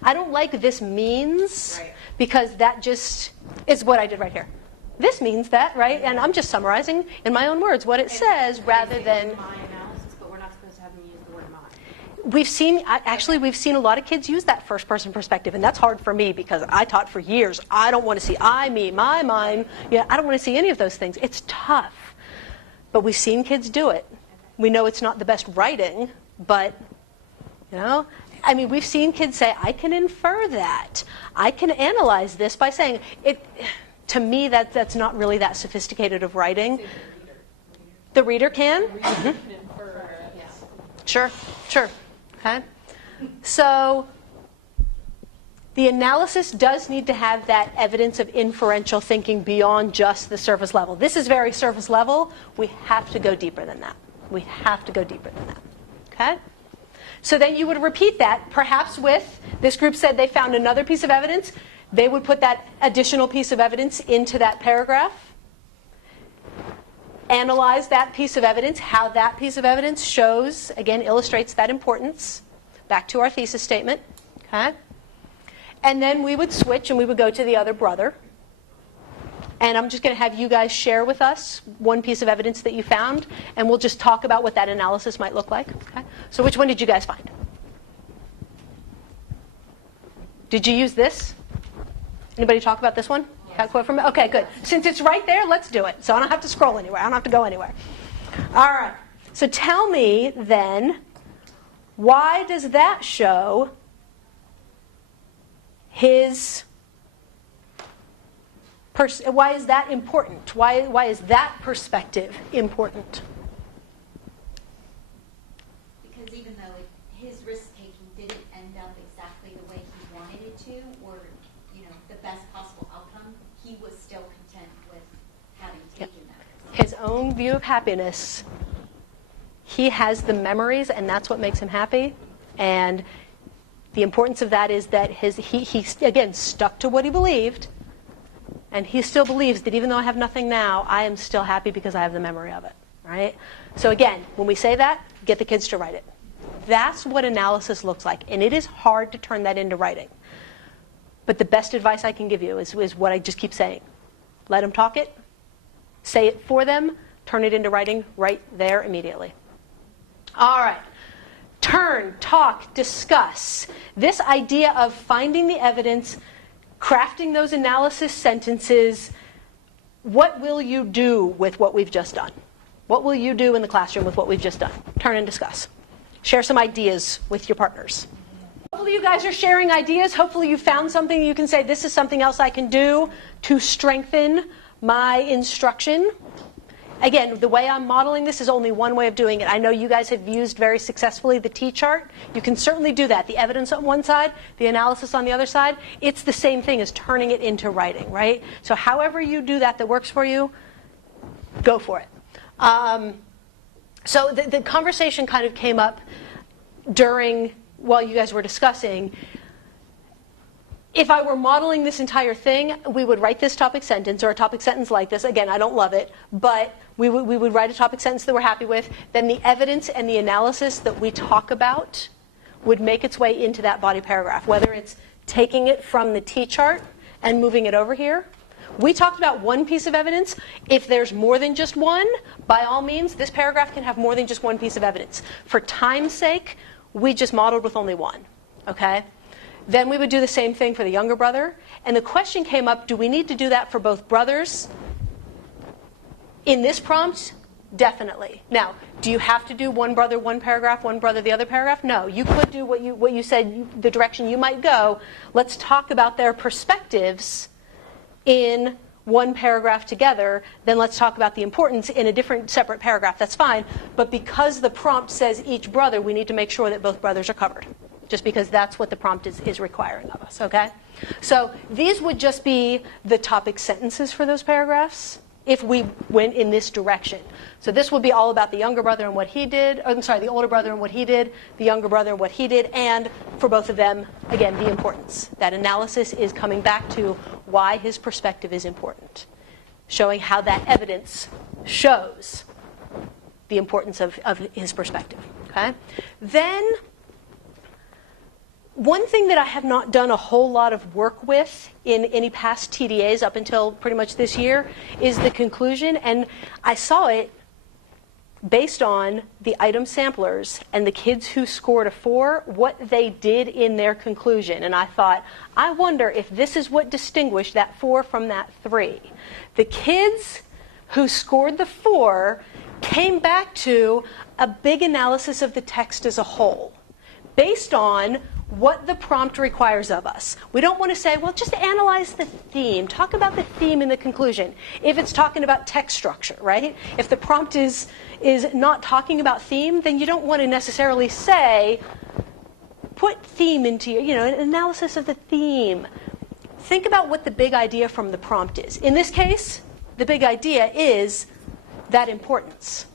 I don't like this means, Right. because that just is what I did right here. This means that, right? And I'm just summarizing in my own words what it says rather than... my analysis, but we're not supposed to have them use the word my. We've seen a lot of kids use that first-person perspective, and that's hard for me because I taught for years. I don't want to see I, me, my, mine. Yeah, I don't want to see any of those things. It's tough. But we've seen kids do it. We know it's not the best writing, but, I mean, we've seen kids say, I can infer that. I can analyze this by saying it. To me, that's not really that sophisticated of writing. The reader can? Mm-hmm. Sure. Okay. So the analysis does need to have that evidence of inferential thinking beyond just the surface level. This is very surface level. We have to go deeper than that. Okay? So then you would repeat that, perhaps with, this group said they found another piece of evidence. They would put that additional piece of evidence into that paragraph. Analyze that piece of evidence, how that piece of evidence shows, again, illustrates that importance. Back to our thesis statement. Okay? And then we would switch and we would go to the other brother. And I'm just going to have you guys share with us one piece of evidence that you found, and we'll just talk about what that analysis might look like. Okay? So which one did you guys find? Did you use this? Anybody talk about this one? Yes. Okay, good. Since it's right there, let's do it. So I don't have to scroll anywhere. I don't have to go anywhere. All right. So tell me then, why does that show his... why is that important? Why is that perspective important? Because even though his risk-taking didn't end up exactly the way he wanted it to, or the best possible outcome, he was still content with having taken that risk. His own view of happiness, he has the memories, and that's what makes him happy. And the importance of that is that he again stuck to what he believed. And he still believes that even though I have nothing now, I am still happy because I have the memory of it, right? So again, when we say that, get the kids to write it. That's what analysis looks like. And it is hard to turn that into writing. But the best advice I can give you is what I just keep saying. Let them talk it, say it for them, turn it into writing right there immediately. All right. Turn, talk, discuss. This idea of finding the evidence, crafting those analysis sentences, what will you do with what we've just done? What will you do in the classroom with what we've just done? Turn and discuss. Share some ideas with your partners. Hopefully you guys are sharing ideas. Hopefully you found something you can say, this is something else I can do to strengthen my instruction. again, the way I'm modeling this is only one way of doing it. I know you guys have used very successfully the T-chart. You can certainly do that. The evidence on one side, the analysis on the other side. It's the same thing as turning it into writing, right? So however you do that works for you, go for it. So the conversation kind of came up while you guys were discussing. If I were modeling this entire thing, we would write this topic sentence or a topic sentence like this. Again, I don't love it, but we would write a topic sentence that we're happy with. Then the evidence and the analysis that we talk about would make its way into that body paragraph, whether it's taking it from the T-chart and moving it over here. We talked about one piece of evidence. If there's more than just one, by all means, this paragraph can have more than just one piece of evidence. For time's sake, we just modeled with only one, okay? Then we would do the same thing for the younger brother. And the question came up, do we need to do that for both brothers? In this prompt, definitely. Now, do you have to do one brother, one paragraph, one brother, the other paragraph? No. You could do what you said, the direction you might go. Let's talk about their perspectives in one paragraph together. Then let's talk about the importance in a different separate paragraph. That's fine. But because the prompt says each brother, we need to make sure that both brothers are covered. Just because that's what the prompt is requiring of us, okay? So these would just be the topic sentences for those paragraphs if we went in this direction. So this would be all about the younger brother and what he did, the older brother and what he did, the younger brother and what he did, and for both of them, again, the importance. That analysis is coming back to why his perspective is important, showing how that evidence shows the importance of his perspective, okay? Then, one thing that I have not done a whole lot of work with in any past TDAs up until pretty much this year is the conclusion. And I saw it based on the item samplers and the kids who scored a 4, what they did in their conclusion. And I thought, I wonder if this is what distinguished that 4 from that 3. The kids who scored the 4 came back to a big analysis of the text as a whole, based on what the prompt requires of us. We don't want to say, well, just analyze the theme. Talk about the theme in the conclusion. If it's talking about text structure, right? If the prompt is not talking about theme, then you don't want to necessarily say, put theme into your, an analysis of the theme. Think about what the big idea from the prompt is. In this case, the big idea is that importance.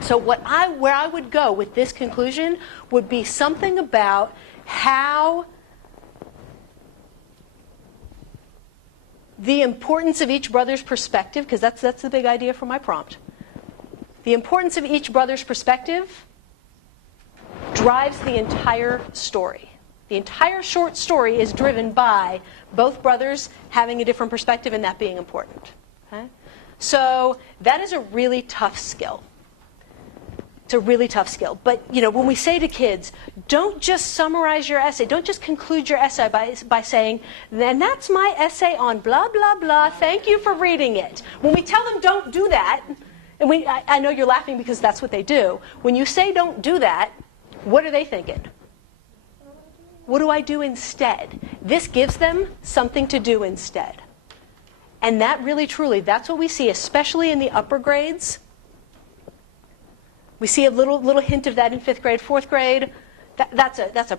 So where I would go with this conclusion would be something about how the importance of each brother's perspective, because that's the big idea for my prompt. The importance of each brother's perspective drives the entire story. The entire short story is driven by both brothers having a different perspective and that being important. Okay? So that is a really tough skill. It's a really tough skill. But, when we say to kids, don't just summarize your essay. Don't just conclude your essay by saying, then that's my essay on blah, blah, blah. Thank you for reading it. When we tell them don't do that, and I know you're laughing because that's what they do. When you say don't do that, what are they thinking? What do I do instead? This gives them something to do instead. And that really, truly, that's what we see, especially in the upper grades. We see a little hint of that in 5th grade, 4th grade. That's a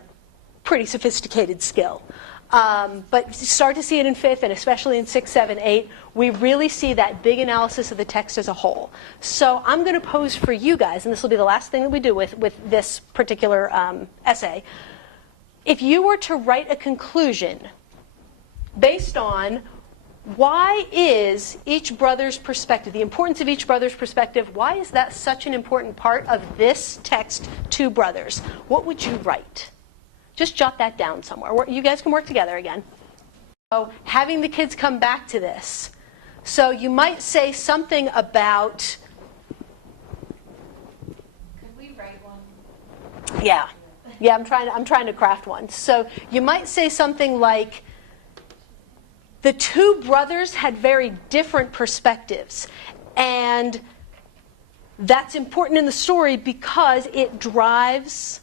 pretty sophisticated skill. But start to see it in 5th and especially in 6th, 7th, 8th. We really see that big analysis of the text as a whole. So I'm going to pose for you guys, and this will be the last thing that we do with this particular essay. If you were to write a conclusion based on why is each brother's perspective, the importance of each brother's perspective, why is that such an important part of this text to brothers? What would you write? Just jot that down somewhere. You guys can work together again. So having the kids come back to this. So you might say something about... Could we write one? Yeah, I'm trying to craft one. So you might say something like, the two brothers had very different perspectives, and that's important in the story because it drives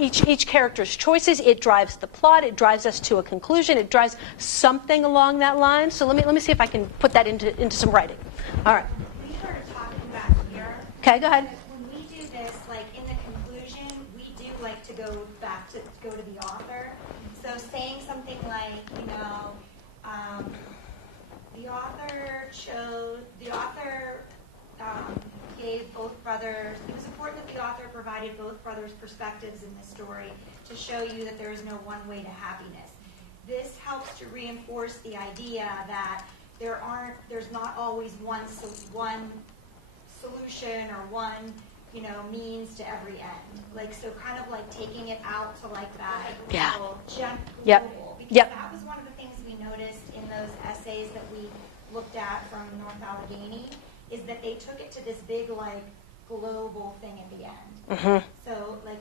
each character's choices. It drives the plot. It drives us to a conclusion. It drives something along that line. So let me see if I can put that into some writing. All right. We started talking back here. Okay, go ahead. When we do this, like in the conclusion, we do like to go to the author. So saying something like, the author gave both brothers, it was important that the author provided both brothers' perspectives in this story to show you that there is no one way to happiness. This helps to reinforce the idea that there's not always one solution or one, means to every end. Like, so kind of like taking it out to like that global. Because that was one of the things we noticed in those essays that we looked at from North Allegheny, is that they took it to this big, like, global thing at the end. So, like,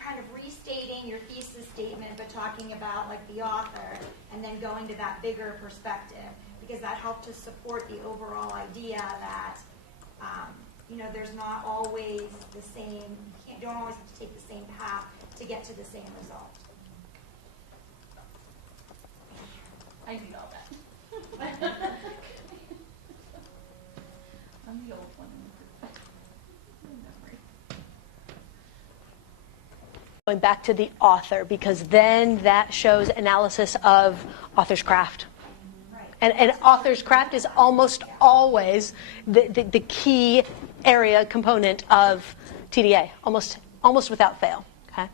kind of restating your thesis statement, but talking about, like, the author, and then going to that bigger perspective, because that helped to support the overall idea that, there's not always the same, you don't always have to take the same path to get to the same result. I need all that. I'm the old one in memory. Going back to the author, because then that shows analysis of author's craft. And author's craft is almost always the key area component of TDA, almost without fail. Okay.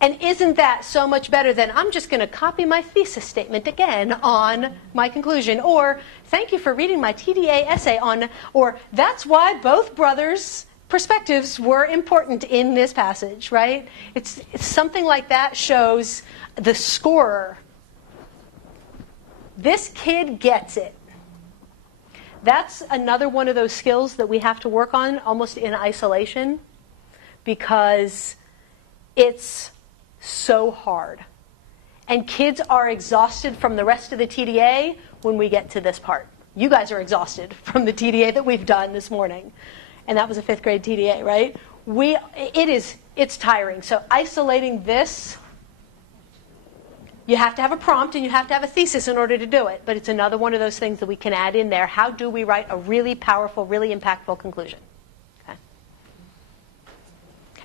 And isn't that so much better than I'm just going to copy my thesis statement again on my conclusion, or thank you for reading my TDA essay on, or that's why both brothers' perspectives were important in this passage, right? It's something like that shows the scorer. This kid gets it. That's another one of those skills that we have to work on almost in isolation, because it's so hard. And kids are exhausted from the rest of the TDA when we get to this part. You guys are exhausted from the TDA that we've done this morning. And that was a 5th grade TDA, right? It's tiring. So isolating this, you have to have a prompt and you have to have a thesis in order to do it. But it's another one of those things that we can add in there. How do we write a really powerful, really impactful conclusion? Okay.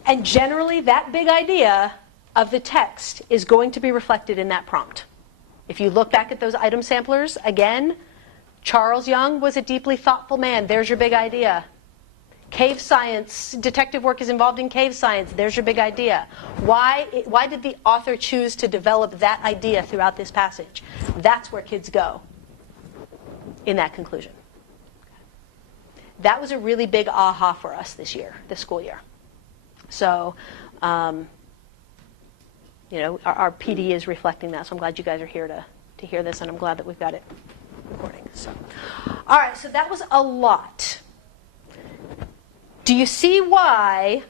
And generally, that big idea of the text is going to be reflected in that prompt. If you look back at those item samplers, again, Charles Young was a deeply thoughtful man. There's your big idea. Cave science, detective work is involved in cave science. There's your big idea. Why did the author choose to develop that idea throughout this passage? That's where kids go in that conclusion. That was a really big aha for us this school year. So, our PD is reflecting that. So I'm glad you guys are here to hear this, and I'm glad that we've got it recording. So, all right, so that was a lot. Do you see why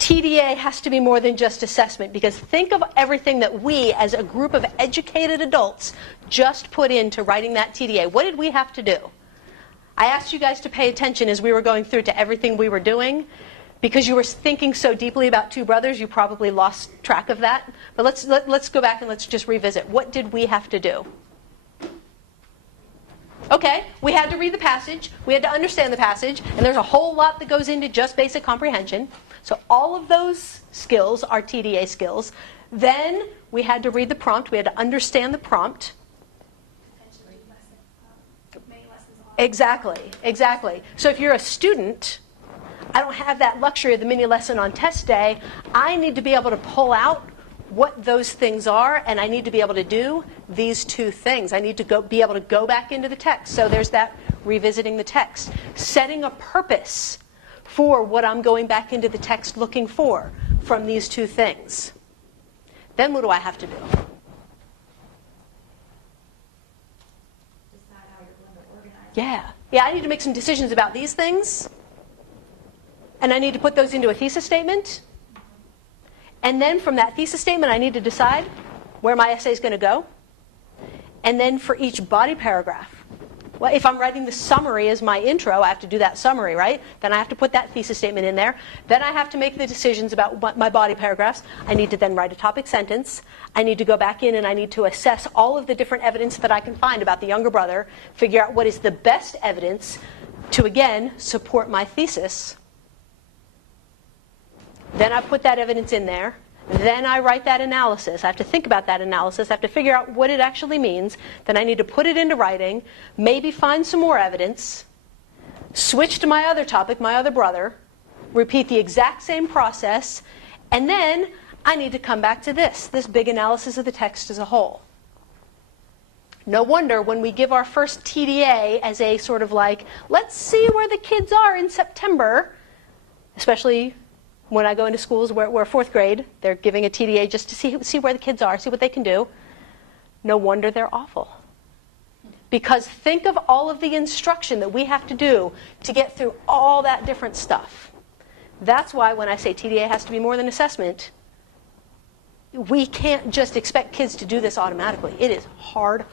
TDA has to be more than just assessment? Because think of everything that we, as a group of educated adults, just put into writing that TDA. What did we have to do? I asked you guys to pay attention as we were going through to everything we were doing. Because you were thinking so deeply about two brothers, you probably lost track of that. But let's go back and let's just revisit. What did we have to do? Okay, we had to read the passage, we had to understand the passage, and there's a whole lot that goes into just basic comprehension. So all of those skills are TDA skills. Then we had to read the prompt, we had to understand the prompt. Exactly. So if you're a student, I don't have that luxury of the mini lesson on test day. I need to be able to pull out what those things are, and I need to be able to do these two things. I need to be able to go back into the text. So there's that revisiting the text. Setting a purpose for what I'm going back into the text looking for from these two things. Then what do I have to do? Decide how you're going to organize. Yeah, I need to make some decisions about these things. And I need to put those into a thesis statement. And then from that thesis statement, I need to decide where my essay is going to go. And then for each body paragraph, Well, if I'm writing the summary as my intro, I have to do that summary, right? Then I have to put that thesis statement in there. Then I have to make the decisions about my body paragraphs. I need to then write a topic sentence. I need to go back in and I need to assess all of the different evidence that I can find about the younger brother, figure out what is the best evidence to, again, support my thesis. Then I put that evidence in there. Then I write that analysis. I have to think about that analysis. I have to figure out what it actually means. Then I need to put it into writing, maybe find some more evidence, switch to my other topic, my other brother, repeat the exact same process, and then I need to come back to this big analysis of the text as a whole. No wonder when we give our first TDA as a sort of like, let's see where the kids are in September, especially when I go into schools where fourth grade, they're giving a TDA just to see where the kids are, see what they can do. No wonder they're awful. Because think of all of the instruction that we have to do to get through all that different stuff. That's why when I say TDA has to be more than assessment, we can't just expect kids to do this automatically. It is hard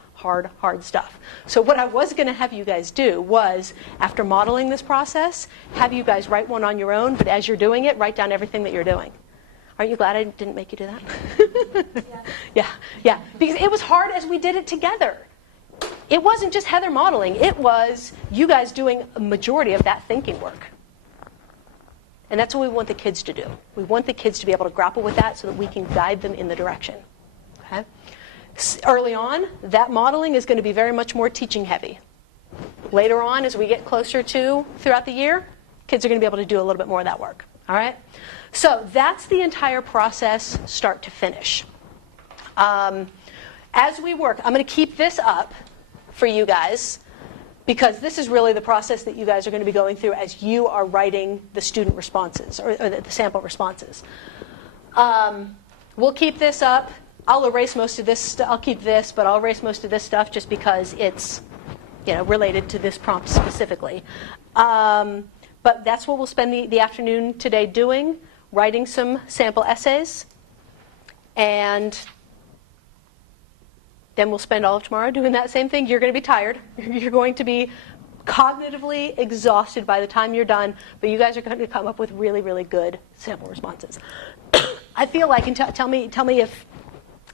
stuff. So what I was going to have you guys do was, after modeling this process, have you guys write one on your own, but as you're doing it, write down everything that you're doing. Aren't you glad I didn't make you do that? Yeah. Because it was hard as we did it together. It wasn't just Heather modeling. It was you guys doing a majority of that thinking work. And that's what we want the kids to do. We want the kids to be able to grapple with that so that we can guide them in the direction. Okay? Early on, that modeling is going to be very much more teaching heavy. Later on, as we get closer to throughout the year, kids are going to be able to do a little bit more of that work. All right? So that's the entire process, start to finish. As we work, I'm going to keep this up for you guys because this is really the process that you guys are going to be going through as you are writing the student responses or the sample responses. We'll keep this up. I'll erase most of this. I'll keep this, but I'll erase most of this stuff just because it's, related to this prompt specifically. But that's what we'll spend the afternoon today doing, writing some sample essays, and then we'll spend all of tomorrow doing that same thing. You're going to be tired. You're going to be cognitively exhausted by the time you're done, but you guys are going to come up with really, really good sample responses. I feel like, and tell me if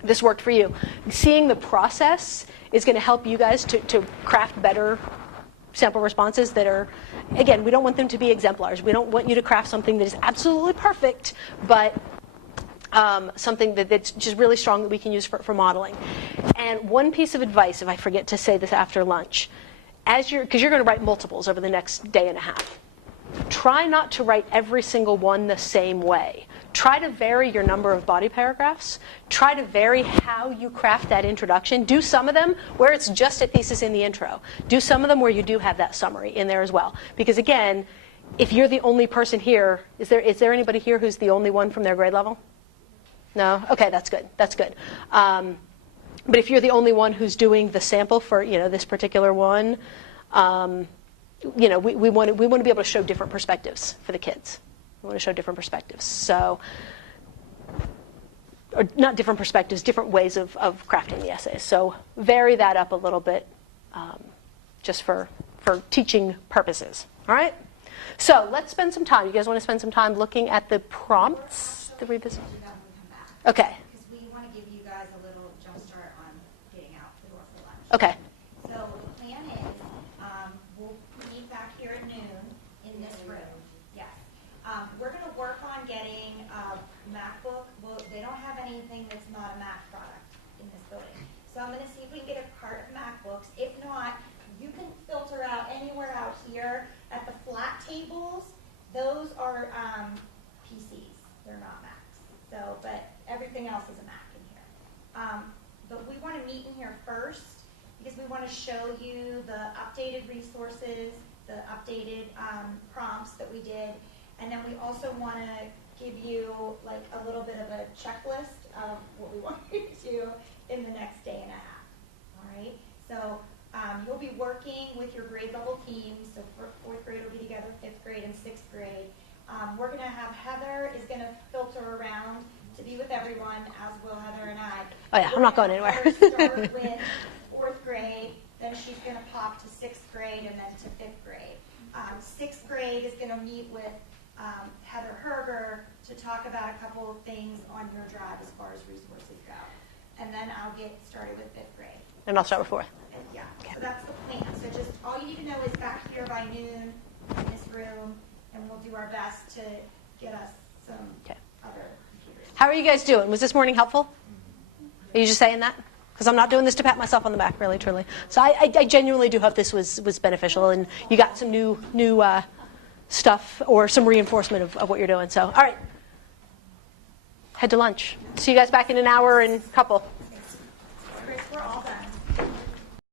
this worked for you, seeing the process is going to help you guys to craft better sample responses that are, again, we don't want them to be exemplars. We don't want you to craft something that is absolutely perfect, but something that's just really strong that we can use for modeling. And one piece of advice, if I forget to say this after lunch, because you're going to write multiples over the next day and a half, try not to write every single one the same way. Try to vary your number of body paragraphs. Try to vary how you craft that introduction. Do some of them where it's just a thesis in the intro. Do some of them where you do have that summary in there as well. Because again, if you're the only person here, is there anybody here who's the only one from their grade level? No? Okay, that's good. That's good. But if you're the only one who's doing the sample for this particular one, we want to be able to show different perspectives for the kids. We want to show different perspectives. So, or not different perspectives, different ways of crafting the essays. So vary that up a little bit just for teaching purposes. All right? So let's spend some time. You guys want to spend some time looking at the prompts? The revisit? Okay. Because we want to give you guys a little jump start on getting out the door for lunch. Okay. So the plan is we'll meet back here at noon in this room. Yes. We're going to work on getting a MacBook. Well, they don't have anything that's not a Mac product in this building. So I'm going to see if we can get a cart of MacBooks. If not, you can filter out anywhere out here at the flat tables. Those are PCs. They're not Macs. So, but everything else is a Mac in here. But we want to meet in here first because we want to show you the updated resources, the updated prompts that we did, and then we also want to give you like a little bit of a checklist of what we want you to do in the next day and a half. All right. So you'll be working with your grade level teams. So fourth grade will be together, fifth grade and sixth grade. We're going to have Heather is going to filter around to be with everyone, as will Heather and I. Oh yeah, I'm not going anywhere. Start with fourth grade, then then she's going to pop to 6th grade and then to 5th grade. 6th grade is going to meet with Heather Herger to talk about a couple of things on your drive as far as resources go. And then I'll get started with 5th grade. And I'll start with 4th. Yeah, so that's the plan. So just all you need to know is back here by noon in this room, and we'll do our best to get us some other computers. How are you guys doing? Was this morning helpful? Are you just saying that? Because I'm not doing this to pat myself on the back, really, truly. So I genuinely do hope this was beneficial, and you got some new stuff or some reinforcement of what you're doing. So, all right. Head to lunch. See you guys back in an hour and a couple.